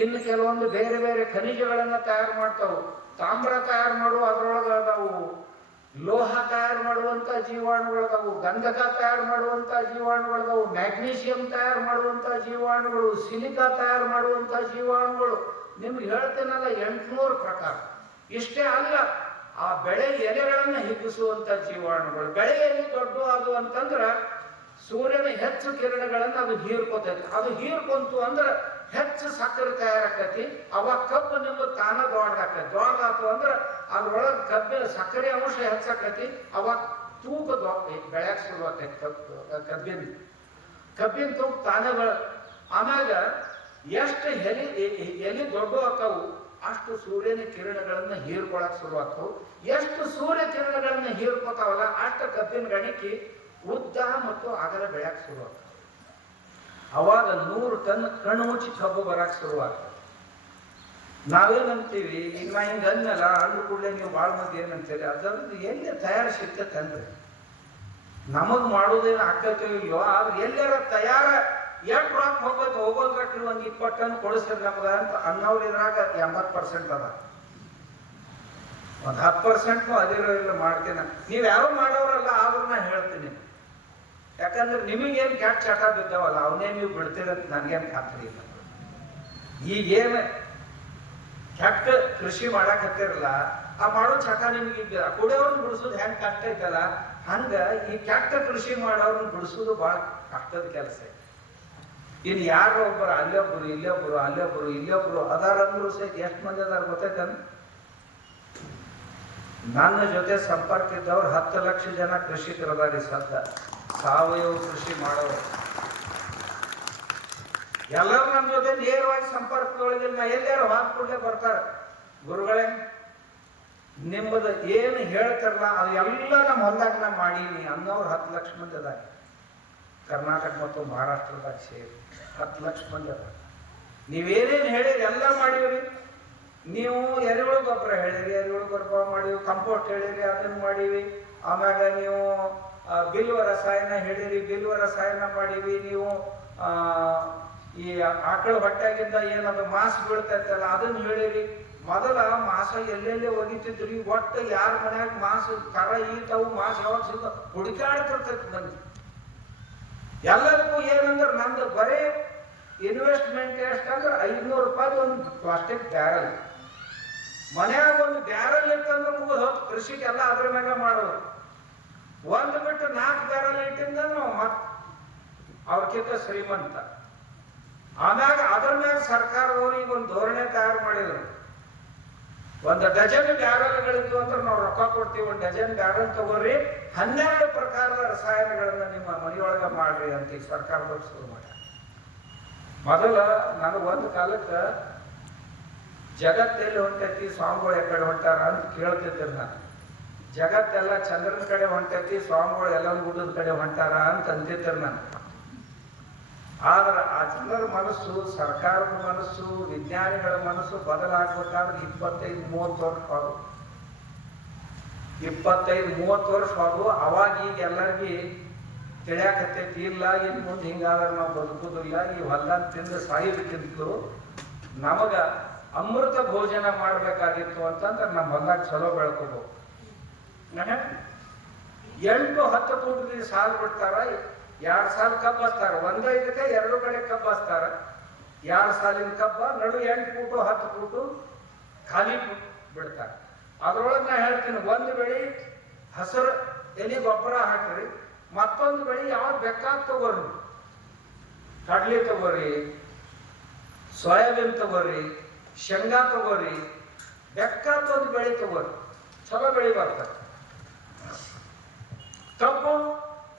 ಇನ್ನು ಕೆಲವೊಂದು ಬೇರೆ ಬೇರೆ ಖನಿಜಗಳನ್ನ ತಯಾರು ಮಾಡ್ತಾವು. ತಾಮ್ರ ತಯಾರು ಮಾಡುವ ಅದ್ರೊಳಗೆ ಅದಾವು, ಲೋಹ ತಯಾರು ಮಾಡುವಂತ ಜೀವಾಣುಗಳದಾವು, ಗಂಧಕ ತಯಾರು ಮಾಡುವಂತ ಜೀವಾಣುಗಳದಾವು, ಮ್ಯಾಗ್ನೀಷಿಯಂ ತಯಾರು ಮಾಡುವಂತ ಜೀವಾಣುಗಳು, ಸಿಲಿಕಾ ತಯಾರು ಮಾಡುವಂತ ಜೀವಾಣುಗಳು. ನಿಮ್ಗೆ ಹೇಳ್ತೇನಲ್ಲ 800 ಪ್ರಕಾರ. ಇಷ್ಟೇ ಅಲ್ಲ, ಆ ಬೆಳೆ ಎಲೆಗಳನ್ನ ಹಿಗ್ಗಿಸುವಂತ ಜೀವಾಣುಗಳು. ಬೆಳೆ ಎಲೆ ದೊಡ್ಡ ಅದು ಅಂತಂದ್ರ ಸೂರ್ಯನ ಹೆಚ್ಚು ಕಿರಣಗಳನ್ನ ಅದು ಹೀರ್ಕೋತೈತಿ. ಅದು ಹೀರ್ಕೊಂತು ಅಂದ್ರೆ ಹೆಚ್ಚು ಸಕ್ಕರೆ ತಯಾರಾಕತಿ. ಅವಾಗ ಕಬ್ಬು ನಿಮ್ಗೆ ತಾನ ದೊಡ್ಡದಾಕತಿ. ದೊಡ್ಡದಾತು ಅಂದ್ರೆ ಅದ್ರೊಳಗೆ ಕಬ್ಬಿನ ಸಕ್ಕರೆ ಅಂಶ ಹೆಚ್ಚಾಕತಿ. ಅವಾಗ ತೂಕ ಬೆಳೆಯಕ್ ಶುರು ಆಕೈತಿ. ಕಬ್ಬಿನ ತೂಕ ತಾನೇ ಆಮ್ಯಾಗ ಎಷ್ಟು ಎಲೆ ದೊಡ್ಡ ಆಕವು ಅಷ್ಟು ಸೂರ್ಯನ ಕಿರಣಗಳನ್ನ ಹೀರ್ಕೊಳಕ್ ಶುರು ಆಗ್ತವು. ಎಷ್ಟು ಸೂರ್ಯ ಕಿರಣಗಳನ್ನ ಹೀರ್ಕೋತಾವಲ್ಲ ಅಷ್ಟು ಕಬ್ಬಿನ ಗಣಿಕೆ ಉದ್ದ ಮತ್ತು ಅಗಲ ಬೆಳೆಯಕ್ ಶುರು ಆಗ್ತವೆ. ಅವಾಗ 100 ಟನ್ ಕಣ್ಣು ಮುಚ್ಚಿ ಕಬ್ಬು ಬರಕ್ ಶುರು ಆಗ್ತದೆ. ನಾವೇನಂತೀವಿ, ಈಗ ನಾ ಹಿಂಗೆ ಅನ್ನಲ್ಲ ಅಂದ ಕೂಡಲೇ ನೀವು ಭಾಳ ಮಂದಿ ಏನಂತೀರಿ, ಅದ್ರದ್ದು ಎಲ್ಲಿ ತಯಾರು ಸಿಗ್ತೈತೆ ಅಂದ್ರೆ ನಮಗ್ ಮಾಡೋದೇನು ಆಕೈತೋ ಇಲ್ಲೋ, ಆದ್ರೆ ಎಲ್ಲಾರ ತಯಾರ ಎಷ್ಟು ರೊಕ್ಕ ಹೋಗೋದ್ರಕ್ಕೆ ಒಂದು 20 ಟನ್ ಕೊಡಿಸ್ರಿ ನಮ್ಗ ಅಂತ ಅನ್ನೋರು ಇದ್ರಾಗ 80% ಅದ. ಒಂದು 10% ಅದಿರೋ ಇಲ್ಲ ಮಾಡ್ತೇನೆ. ನೀವು ಯಾರು ಮಾಡೋರಲ್ಲ, ಆದ್ರೂ ನಾ ಹೇಳ್ತೀನಿ. ಯಾಕಂದ್ರೆ ನಿಮಗೇನು ಕೆಟ್ಟ ಚಟ ಬಿದ್ದಾವಲ್ಲ ಅವನ್ನೇ ನೀವು ಬಿಡ್ತೀರಂತ ನನಗೇನು ಖಾತ್ರಿ ಇಲ್ಲ. ಈಗೇನು ಕೆಟ್ಟ ಕೃಷಿ ಮಾಡಕ್ ಹತ್ತಿರಲ್ಲ, ಆ ಮಾಡೋ ಚಟ ನಿಮ್ಗೆ ಕುಡಿಯೋರ್ನ ಬಿಡಿಸೋದು ಹೆಂಗೆ ಕಷ್ಟ ಐತಲ್ಲ ಹಂಗ ಈ ಕೆಟ್ಟ ಕೃಷಿ ಮಾಡೋರನ್ನ ಬಿಡಿಸೋದು ಬಹಳ ಕಷ್ಟದ ಕೆಲಸ. ಇನ್ನು ಯಾರೋ ಒಬ್ಬರು ಅಲ್ಲೊಬ್ರು ಇಲ್ಲೊಬ್ರು ಅಲ್ಲೊಬ್ರು ಇಲ್ಲೊಬ್ರು ಅದಾರಂದ್ರು ಸಹಿತ ಎಷ್ಟು ಮಂದಿ ಅದಾರ ಗೊತ್ತೈತನ್? ನನ್ನ ಜೊತೆ ಸಂಪರ್ಕ ಇದ್ದವ್ರು 10 ಲಕ್ಷ ಜನ ಕೃಷಿಕರದಾರಿ ಸದ್ದ ಸಾವಯವ ಕೃಷಿ ಮಾಡೋರು. ಎಲ್ಲರೂ ನನ್ನ ಜೊತೆ ನೇರವಾಗಿ ಸಂಪರ್ಕದೊಳಗೆ ನಾ ಎಲ್ಲಾರು ಹಾಕ್ಕೊಂಡೇ ಬರ್ತಾರೆ. ಗುರುಗಳೇ, ನಿಮ್ಮದು ಏನು ಹೇಳ್ತಾರಲ್ಲ ಅದು ಎಲ್ಲ ನಮ್ಮ ಹೊಲ್ದಾಗ ನಾ ಮಾಡೀನಿ ಅನ್ನೋರು 10 ಲಕ್ಷ ಮಂದಿ ಅದಾರ. ಕರ್ನಾಟಕ ಮತ್ತು ಮಹಾರಾಷ್ಟ್ರದಾಗ ಸೇರಿ 10 ಲಕ್ಷ ಮಂದಿ ಅದ. ನೀವೇನೇನು ಹೇಳಿರಿ ಎಲ್ಲ ಮಾಡಿವ್ರಿ. ನೀವು ಎರೆಹುಳು ಗೊಬ್ಬರ ಹೇಳಿರಿ, ಎರೆಹುಳು ಗೊಬ್ಬರ ಮಾಡಿವಿ, ಕಂಪೋಸ್ಟ್ ಹೇಳಿರಿ, ಅದನ್ನು ಮಾಡೀವಿ. ಆಮ್ಯಾಗ ನೀವು ಬಿಲ್ವ ರಸಾಯನ ಹೇಳಿರಿ, ಬಿಲ್ವ ರಸಾಯನ ಮಾಡೀವಿ. ನೀವು ಈ ಆಕಳ ಹೊಟ್ಟೆಗಿಂದ ಏನದು ಮಾಸ್ ಬೀಳ್ತೈತಲ್ಲ ಅದನ್ನು ಹೇಳಿರಿ. ಮೊದಲ ಮಾಸ ಎಲ್ಲೆಲ್ಲೇ ಒಗಿತಿದ್ರಿ. ಒಟ್ಟು ಯಾರ ಮನ್ಯಾಗ ಮಾಸ ಕರ ಈತಾವು ಮಾಸ ಯಾವಾಗ ಸಿಗ ಹುಡುಕಾಡ್ತಿರ್ತೈತಿ ಮಂದಿ. ಎಲ್ಲರಿಗೂ ಏನಂದ್ರೆ ನಂದು ಬರೀ ಇನ್ವೆಸ್ಟ್ಮೆಂಟ್ ಎಷ್ಟಂದ್ರೆ 500 ರೂಪಾಯಿ ಒಂದು ಪ್ಲಾಸ್ಟಿಕ್ ಬ್ಯಾರಲ್. ಮನ್ಯಾಗ ಒಂದು ಬ್ಯಾರಲ್ ಇತ್ತಂದ್ರೆ ಮುಗಿದು ಹೋದ್ ಕೃಷಿಗೆಲ್ಲ ಅದ್ರ ಮ್ಯಾಗ ಮಾಡೋದು. ಒಂದು ಬಿಟ್ಟು 4 ಬ್ಯಾರಲ್ ಇಟ್ಟಿಂದ ನಾವು ಅವ್ರಕ್ಕಿಂತ ಶ್ರೀಮಂತ. ಆಮ್ಯಾಗ ಅದ್ರ ಮ್ಯಾಗ ಸರ್ಕಾರದವ್ರಿಗೆ ಒಂದು ಧೋರಣೆ ತಯಾರು ಮಾಡಿದ್ರು. 1 ಡಜನ್ ಬ್ಯಾರಲ್ಗಳಿದ್ವು ಅಂದ್ರೆ ನಾವು ರೊಕ್ಕ ಕೊಡ್ತೀವಿ, 1 ಡಜನ್ ಬ್ಯಾರಲ್ ತಗೋರಿ, 12 ಪ್ರಕಾರದ ರಸಾಯನಗಳನ್ನ ನಿಮ್ಮ ಮನೆಯೊಳಗ ಮಾಡ್ರಿ ಅಂತ ಈಗ ಸರ್ಕಾರದವ್ರು ಶುರು ಮಾಡಿ. ಮೊದಲ ನನಗೆ ಒಂದು ಕಾಲಕ್ಕೆ ಜಗತ್ತೆಲ್ಲಿ ಹೊಂಟೈತಿ, ಸ್ವಾಮಿಗಳು ಎಕಡೆ ಹೊಂಟಾರ ಅಂತ ಕೇಳ್ತಿದ್ದರು ನಾನು. ಜಗತ್ತೆಲ್ಲ ಚಂದ್ರನ ಕಡೆ ಹೊಂಟೈತಿ, ಸ್ವಾಮಿಗಳು ಎಲ್ಲ ಗುಡ್ಡದ ಕಡೆ ಹೊಂಟಾರ ಅಂತ ಅಂತಿದ್ದರು ನಾನು. ಆದ್ರೆ ಆ ಜನರ ಮನಸ್ಸು, ಸರ್ಕಾರದ ಮನಸ್ಸು, ವಿಜ್ಞಾನಿಗಳ ಮನಸ್ಸು ಬದಲಾಗಬೇಕಾದ್ರೆ 25-30 ವರ್ಷ ಆದವು. 25-30 ವರ್ಷ ಆದವು. ಅವಾಗ ಈಗ ಎಲ್ಲರಿಗೂ ತಿಳಿಯಾಕತ್ತೈತಿ, ಇಲ್ಲ ಇನ್ನು ಮುಂದೆ ಹಿಂಗಾದ್ರೆ ನಾವು ಬದುಕುದಿಲ್ಲ, ಈ ಹೊಲ್ದಾನ ತಿಂದು ಸಾಯೋದಕ್ಕಿಂತಲೂ ನಮಗ ಅಮೃತ ಭೋಜನ ಮಾಡಬೇಕಾಗಿತ್ತು ಅಂತಂದ್ರೆ ನಮ್ಮ ಹೊಲ್ದಾಗ ಚಲೋ ಬೆಳ್ಕೋಬೇಕು. 8-10 ಫೂಟ್ ಸಾಲು ಬಿಡ್ತಾರ, 2 ಸಾಲು ಕಬ್ಬು ಹಚ್ತಾರ. 1 ಇದಕ್ಕೆ 2 ಕಡೆ ಕಬ್ಬು ಹಚ್ತಾರ. 2 ಸಾಲಿನ ಕಬ್ಬ ನಡು 8 ಫೂಟು 10 ಫೂಟು ಖಾಲಿ ಬಿಡ್ತಾರೆ. ಅದ್ರೊಳಗೆ ನಾ ಹೇಳ್ತೀನಿ, ಒಂದು ಬೆಳೆ ಹಸಿರು ಎಲೆ ಗೊಬ್ಬರ ಹಾಕ್ರಿ, ಮತ್ತೊಂದು ಬೆಳೆ ಯಾವ್ದು ಬೇಕಾದ ತಗೋರಿ. ಕಡ್ಲಿ ತಗೋರಿ, ಸೋಯಾಬೀನ್ ತಗೋರಿ, ಶೇಂಗಾ ತಗೋರಿ, ಬೇಕಾದ ಒಂದು ಬೆಳೆ ತಗೋರಿ, ಚಲೋ ಬೆಳೆ ಬರ್ತದೆ. ಕಬ್ಬು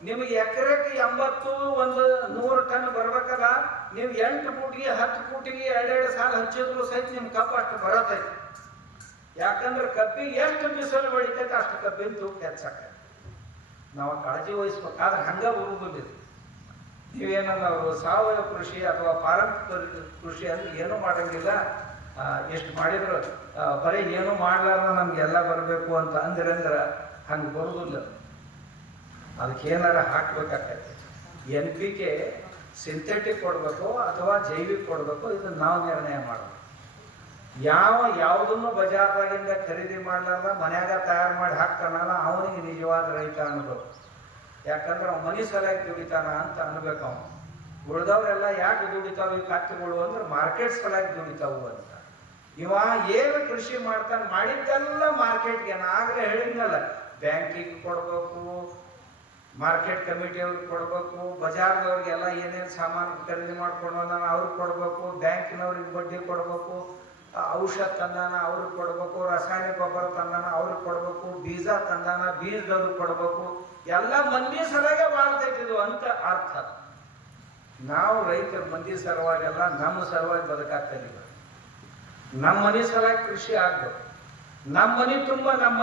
ನಿಮಗೆ ಎಕರೆಗೆ 80-100 ಟನ್ ಬರ್ಬೇಕಲ್ಲ, ನೀವು 8 ಫೂಟಿಗೆ 10 ಫೂಟಿಗೆ 2 ಸಾಲು ಹಚ್ಚಿದ್ರು ಸಹಿತ ನಿಮ್ ಕಬ್ಬು ಅಷ್ಟು ಬರತೈತಿ. ಯಾಕಂದ್ರೆ ಕಬ್ಬಿಗೆ ಎಷ್ಟು ಬಿಸಿಲು ಬೆಳಿತೈತೆ ಅಷ್ಟು ಕಬ್ಬಿನ ತೂಕ ಹೆಚ್ಚಾಕ ನಾವು ಕಾಳಜಿ ವಹಿಸ್ಬೇಕಾದ್ರೆ ಹಂಗ ಬರುವುದಿಲ್ಲ. ನೀವೇನವರು ಸಾವಯವ ಕೃಷಿ ಅಥವಾ ಪಾರಂಪರಿಕ ಕೃಷಿ ಅಂದ್ರೆ ಏನೂ ಮಾಡಂಗಿಲ್ಲ, ಎಷ್ಟು ಮಾಡಿದ್ರು ಬರೀ ಏನು ಮಾಡ್ಲಾರ ನಮ್ಗೆಲ್ಲ ಬರಬೇಕು ಅಂತ ಅಂದ್ರೆ ಹಂಗೆ ಬರುವುದಿಲ್ಲ. ಅದಕ್ಕೆ ಏನಾರ ಹಾಕ್ಬೇಕಾಗತ್ತೆ. NPK ಸಿಂಥೆಟಿಕ್ ಕೊಡಬೇಕು ಅಥವಾ ಜೈವಿಕ ಕೊಡಬೇಕು, ಇದನ್ನ ನಾವು ನಿರ್ಣಯ ಮಾಡಬೇಕು. ಯಾವುದನ್ನು ಬಜಾರ್ದಾಗಿಂದ ಖರೀದಿ ಮಾಡ್ಲಾರ್ದ ಮನ್ಯಾಗ ತಯಾರು ಮಾಡಿ ಹಾಕ್ತಾನಲ್ಲ ಅವನಿಗೆ ನಿಜವಾದ ರೈತ ಅನ್ಬೇಕು. ಯಾಕಂದ್ರೆ ಅವ್ನು ಮನಿ ಸಲಹೆ ದುಡಿತಾನ ಅಂತ ಅನ್ಬೇಕು. ಅವನು ಉಳಿದವ್ರೆಲ್ಲ ಯಾಕೆ ದುಡಿತಾವ ಈ ಕತ್ತುಗಳು ಅಂದ್ರೆ ಮಾರ್ಕೆಟ್ ಸಲಹೆ ದುಡಿತಾವು ಅಂತ. ಇವ ಏನು ಕೃಷಿ ಮಾಡ್ತಾನೆ ಮಾಡಿದ್ದೆಲ್ಲ ಮಾರ್ಕೆಟ್ಗೆ. ಆಗಲೇ ಹೇಳಿದ್ನಲ್ಲ, ಬ್ಯಾಂಕಿಗೆ ಕೊಡ್ಬೇಕು, ಮಾರ್ಕೆಟ್ ಕಮಿಟಿಯವ್ರಿಗೆ ಕೊಡ್ಬೇಕು, ಬಜಾರ್ದವ್ರಿಗೆಲ್ಲ ಏನೇನು ಸಾಮಾನು ಖರೀದಿ ಮಾಡ್ಕೊಂಡು ಅವ್ರಿಗೆ ಕೊಡ್ಬೇಕು, ಬ್ಯಾಂಕಿನವ್ರಿಗೆ ಬಡ್ಡಿ ಕೊಡ್ಬೇಕು, ಔಷಧ ತಂದಾನ ಅವ್ರಿಗೆ ಕೊಡ್ಬೇಕು, ರಾಸಾಯನಿಕ ಗೊಬ್ಬರ ತಂದಾನ ಅವ್ರಿಗೆ ಕೊಡ್ಬೇಕು, ಬೀಜ ತಂದಾನ ಬೀಜದವ್ರಿಗೆ ಕೊಡ್ಬೇಕು. ಎಲ್ಲ ಮಂದಿ ಸಲಹೆ ಮಾಡ್ತೈತಿದ್ವು ಅಂತ ಅರ್ಥ. ನಾವು ರೈತರು ಮಂದಿ ಸಲುವಾಗೆಲ್ಲ ನಮ್ಮ ಸಲುವಾಗಿ ಬದುಕಾಗ್ತಿದ್ದೀವಿ. ನಮ್ಮ ಮನೆ ಸಲುವಾಗಿ ಕೃಷಿ ಆಗ್ಬೇಕು. ನಮ್ಮ ಮನೆ ತುಂಬ ನಮ್ಮ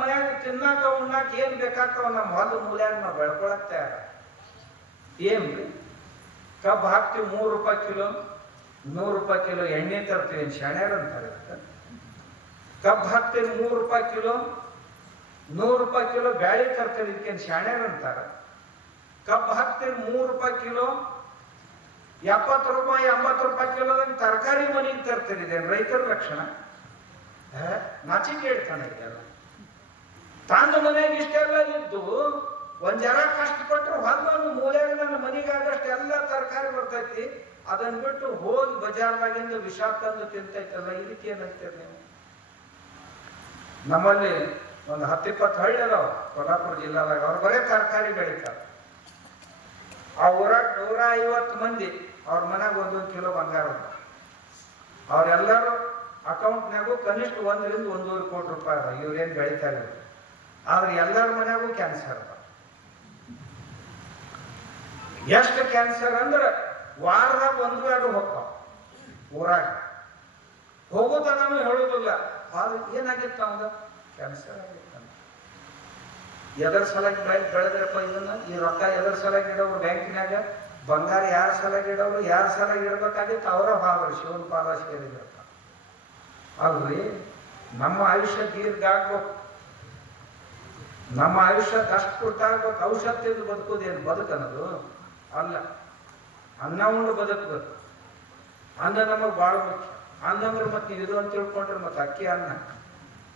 ಮನ್ಯಾಗ ತಿನ್ನಾಕ ಉಣ್ಣಾಕ ಏನ್ ಬೇಕಾಗ್ತಾವ ನಮ್ಮ ಹೊಲದ ಮೂಲ್ಯಾಗ ನಾವು ಬೆಳ್ಕೊಳಕ್ ತಯಾರ. ಏನ್ರಿ ಕಬ್ಬು ಹಾಕ್ತಿವಿ 3 ರೂಪಾಯಿ ಕಿಲೋ, 100 ರೂಪಾಯಿ ಕಿಲೋ ಎಣ್ಣೆ ತರ್ತೀವಿ, ಶೆಣೆರ್ ಅಂತಾರೆ. ಕಬ್ಬು ಹಾಕ್ತೀವಿ 3 ರೂಪಾಯಿ ಕಿಲೋ, 100 ರೂಪಾಯಿ ಕಿಲೋ ಬ್ಯಾಳಿ ತರ್ತೀವಿ, ಇದಕ್ಕೇನು ಶೆಣೆರ್ ಅಂತಾರ. ಕಬ್ಬು ಹಾಕ್ತೀವಿ 3 ರೂಪಾಯಿ ಕಿಲೋ, 70 ರೂಪಾಯಿ 80 ರೂಪಾಯಿ ಕಿಲೋದಂಗೆ ತರಕಾರಿ ಮನೆಗೆ ತರ್ತೀರಿ. ಇದೇನು ರೈತರ ಲಕ್ಷಣ? ನಾಚಿಕೆ ಹೇಳ್ತಾನೆ. ಇದೆಲ್ಲ ತಾಂಡ ಮನೆಯಾಗ ಇಷ್ಟೆಲ್ಲ ಇದ್ದು ಒಂದ್ ಜರ ಕಷ್ಟಪಟ್ಟರು ಹೊಂದೊಂದು ಮೂಲೆಯಾಗ ನನ್ನ ಮನೆಗಾಗಷ್ಟು ಎಲ್ಲ ತರಕಾರಿ ಬರ್ತೈತಿ. ಅದನ್ನ ಬಿಟ್ಟು ಹೋಗಿ ಬಜಾರ್ದಾಗಿಂದ ವಿಷ ತಂದು ತಿಂತೈತಲ್ಲ, ಇದಕ್ಕೆ ಏನಂತೀರಿ ನೀವು? ನಮ್ಮಲ್ಲಿ ಒಂದು 10-20 ಹಳ್ಳಿ ಅದಾವ ಕೊಲ್ಲಾಪುರ ಜಿಲ್ಲಾದಾಗ. ಅವ್ರು ಬರೀ ತರಕಾರಿ ಬೆಳಿತಾರೆ. ಆ ಊರಾಗ 150 ಮಂದಿ ಅವ್ರ ಮನ್ಯಾಗ 1 ಕಿಲೋ ಬಂಗಾರ ಅದ. ಅವ್ರೆಲ್ಲರೂ ಅಕೌಂಟ್ನಾಗೂ ಕನಿಷ್ಠ 1 ರಿಂದ 1.5 ಕೋಟಿ ರೂಪಾಯಿ ಅದ. ಇವ್ರೇನು ಬೆಳಿತಾ ಇಲ್ಲ. ಆದ್ರೆ ಎಲ್ಲರ ಮನ್ಯಾಗೂ ಕ್ಯಾನ್ಸರ್ ಅದ. ಎಷ್ಟು ಕ್ಯಾನ್ಸರ್ ಅಂದ್ರೆ ವಾರದಾಗ 1-2 ಹೋಗ್ತಾವ ಊರಾಗ. ಹೋಗೋದನ್ನು ಹೇಳೋದಿಲ್ಲ. ಆದ್ರೆ ಏನಾಗಿತ್ತು ಅವಂಗ? ಕ್ಯಾನ್ಸರ್ ಆಗಿತ್ತು. ಎದರ ಸಲಾಗಿ ಬೆಳೆದ್ರಪ್ಪ ಇದನ್ನ? ಈ ರೊಕ್ಕ ಎದರ ಸಲಾಗಿ ಇಡೋರು ಬ್ಯಾಂಕಿನಾಗ? ಬಂಗಾರ ಯಾರ ಸಲಾಗಿ ಇಡೋರು? ಯಾರ ಸಲಾಗಿ ಇಡಬೇಕಾಗಿತ್ತು? ಅವರ ಭಾವ ಶಿವನ ಪಾದ ಸೇರಿದ್ರಪ್ಪ. ಅಲ್ರಿ, ನಮ್ಮ ಆಯುಷ್ಯ ದೀರ್ಘ ಆಗ್ಬೇಕು. ನಮ್ಮ ಆಯುಷ್ಯ ಕಷ್ಟ ಆಗ್ಬೇಕು. ಔಷಧ ತಿಂದು ಬದುಕೋದೇನು ಬದುಕನ್ನೋದು ಅಲ್ಲ. ಅನ್ನ ಉಂಡು ಬದುಕಬೇಕು. ಅನ್ನ ನಮಗೆ ಭಾಳ ಮುಖ್ಯ. ಅನ್ನ ಅಂದ್ರೆ ಮತ್ತೆ ಇದು ಅಂತ ತಿಳ್ಕೊಂಡ್ರೆ ಮತ್ತೆ ಅಕ್ಕಿ ಅನ್ನ.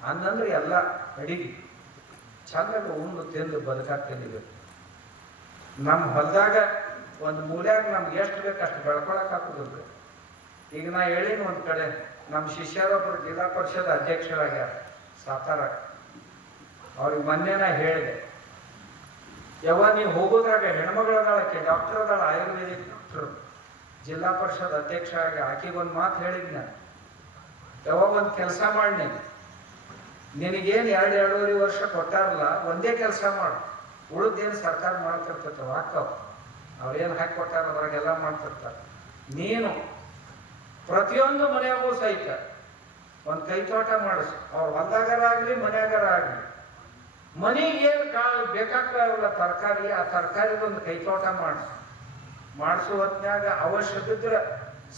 ಅನ್ನಂದ್ರೆ ಎಲ್ಲ ಅಡಿಗೆ ಚಂದಾಗ ಉಂಡು ತಿಂದು ಬದುಕಾಗ್ತಿದ್ದೀವಿ. ನಮ್ಮ ಹೊಲದಾಗ ಒಂದು ಮೂಲ್ಯಾಗ ನಮ್ಗೆ ಎಷ್ಟು ಬೇಕು ಅಷ್ಟು ಬೆಳ್ಕೊಳಕ್ ಹಾಕೋದಿಲ್ಲ. ಈಗ ನಾ ಹೇಳಿನ ಒಂದು ಕಡೆ ನಮ್ಮ ಶಿಷ್ಯರೊಬ್ಬರು ಜಿಲ್ಲಾ ಪರಿಷತ್ ಅಧ್ಯಕ್ಷರಾಗ್ಯಾರ ಸಾತಾರ. ಅವ್ರಿಗೆ ಮೊನ್ನೆ ನಾ ಹೇಳಿದೆ, ಯಾವ ನೀವು ಹೋಗೋದ್ರಾಗ ಹೆಣ್ಮಗಳದಾಳಕ್ಕೆ ಡಾಕ್ಟರ್ ಅದಾಳ, ಆಯುರ್ವೇದಿಕ್ ಡಾಕ್ಟರ್, ಜಿಲ್ಲಾ ಪರಿಷತ್ ಅಧ್ಯಕ್ಷ ಆಗಿ ಆಕೆಗೊಂದು ಮಾತು ಹೇಳಿದ್ ನಾನು. ಯಾವಾಗ ಒಂದು ಕೆಲಸ ಮಾಡಿ, ನಿನಗೇನು 2-2.5 ವರ್ಷ ಕೊಟ್ಟಾರಲ್ಲ, ಒಂದೇ ಕೆಲಸ ಮಾಡು. ಉಳಿದೇನು ಸರ್ಕಾರ ಮಾಡ್ತಿರ್ತವ ಹಾಕವ್. ಅವ್ರೇನು ಹಾಕಿ ಕೊಟ್ಟಾರ ಅದ್ರಾಗೆಲ್ಲ ಮಾಡ್ತಿರ್ತಾರೆ. ನೀನು ಪ್ರತಿಯೊಂದು ಮನೆಯಾಗೂ ಸಹಿತ ಒಂದು ಕೈತೋಟ ಮಾಡಿಸು. ಅವ್ರು ಹೊಲ್ದಾಗರ ಆಗಲಿ ಮನ್ಯಾಗರ ಆಗಲಿ. ಮನೆಗೆ ಏನು ಕಾಳು ಬೇಕಾಗ್ತಾವಲ್ಲ ತರಕಾರಿ, ಆ ತರಕಾರಿದೊಂದು ಕೈತೋಟ ಮಾಡಿಸು ಹೊತ್ನ್ಯಾಗ ಅವಶ್ಯಕಿದ್ರೆ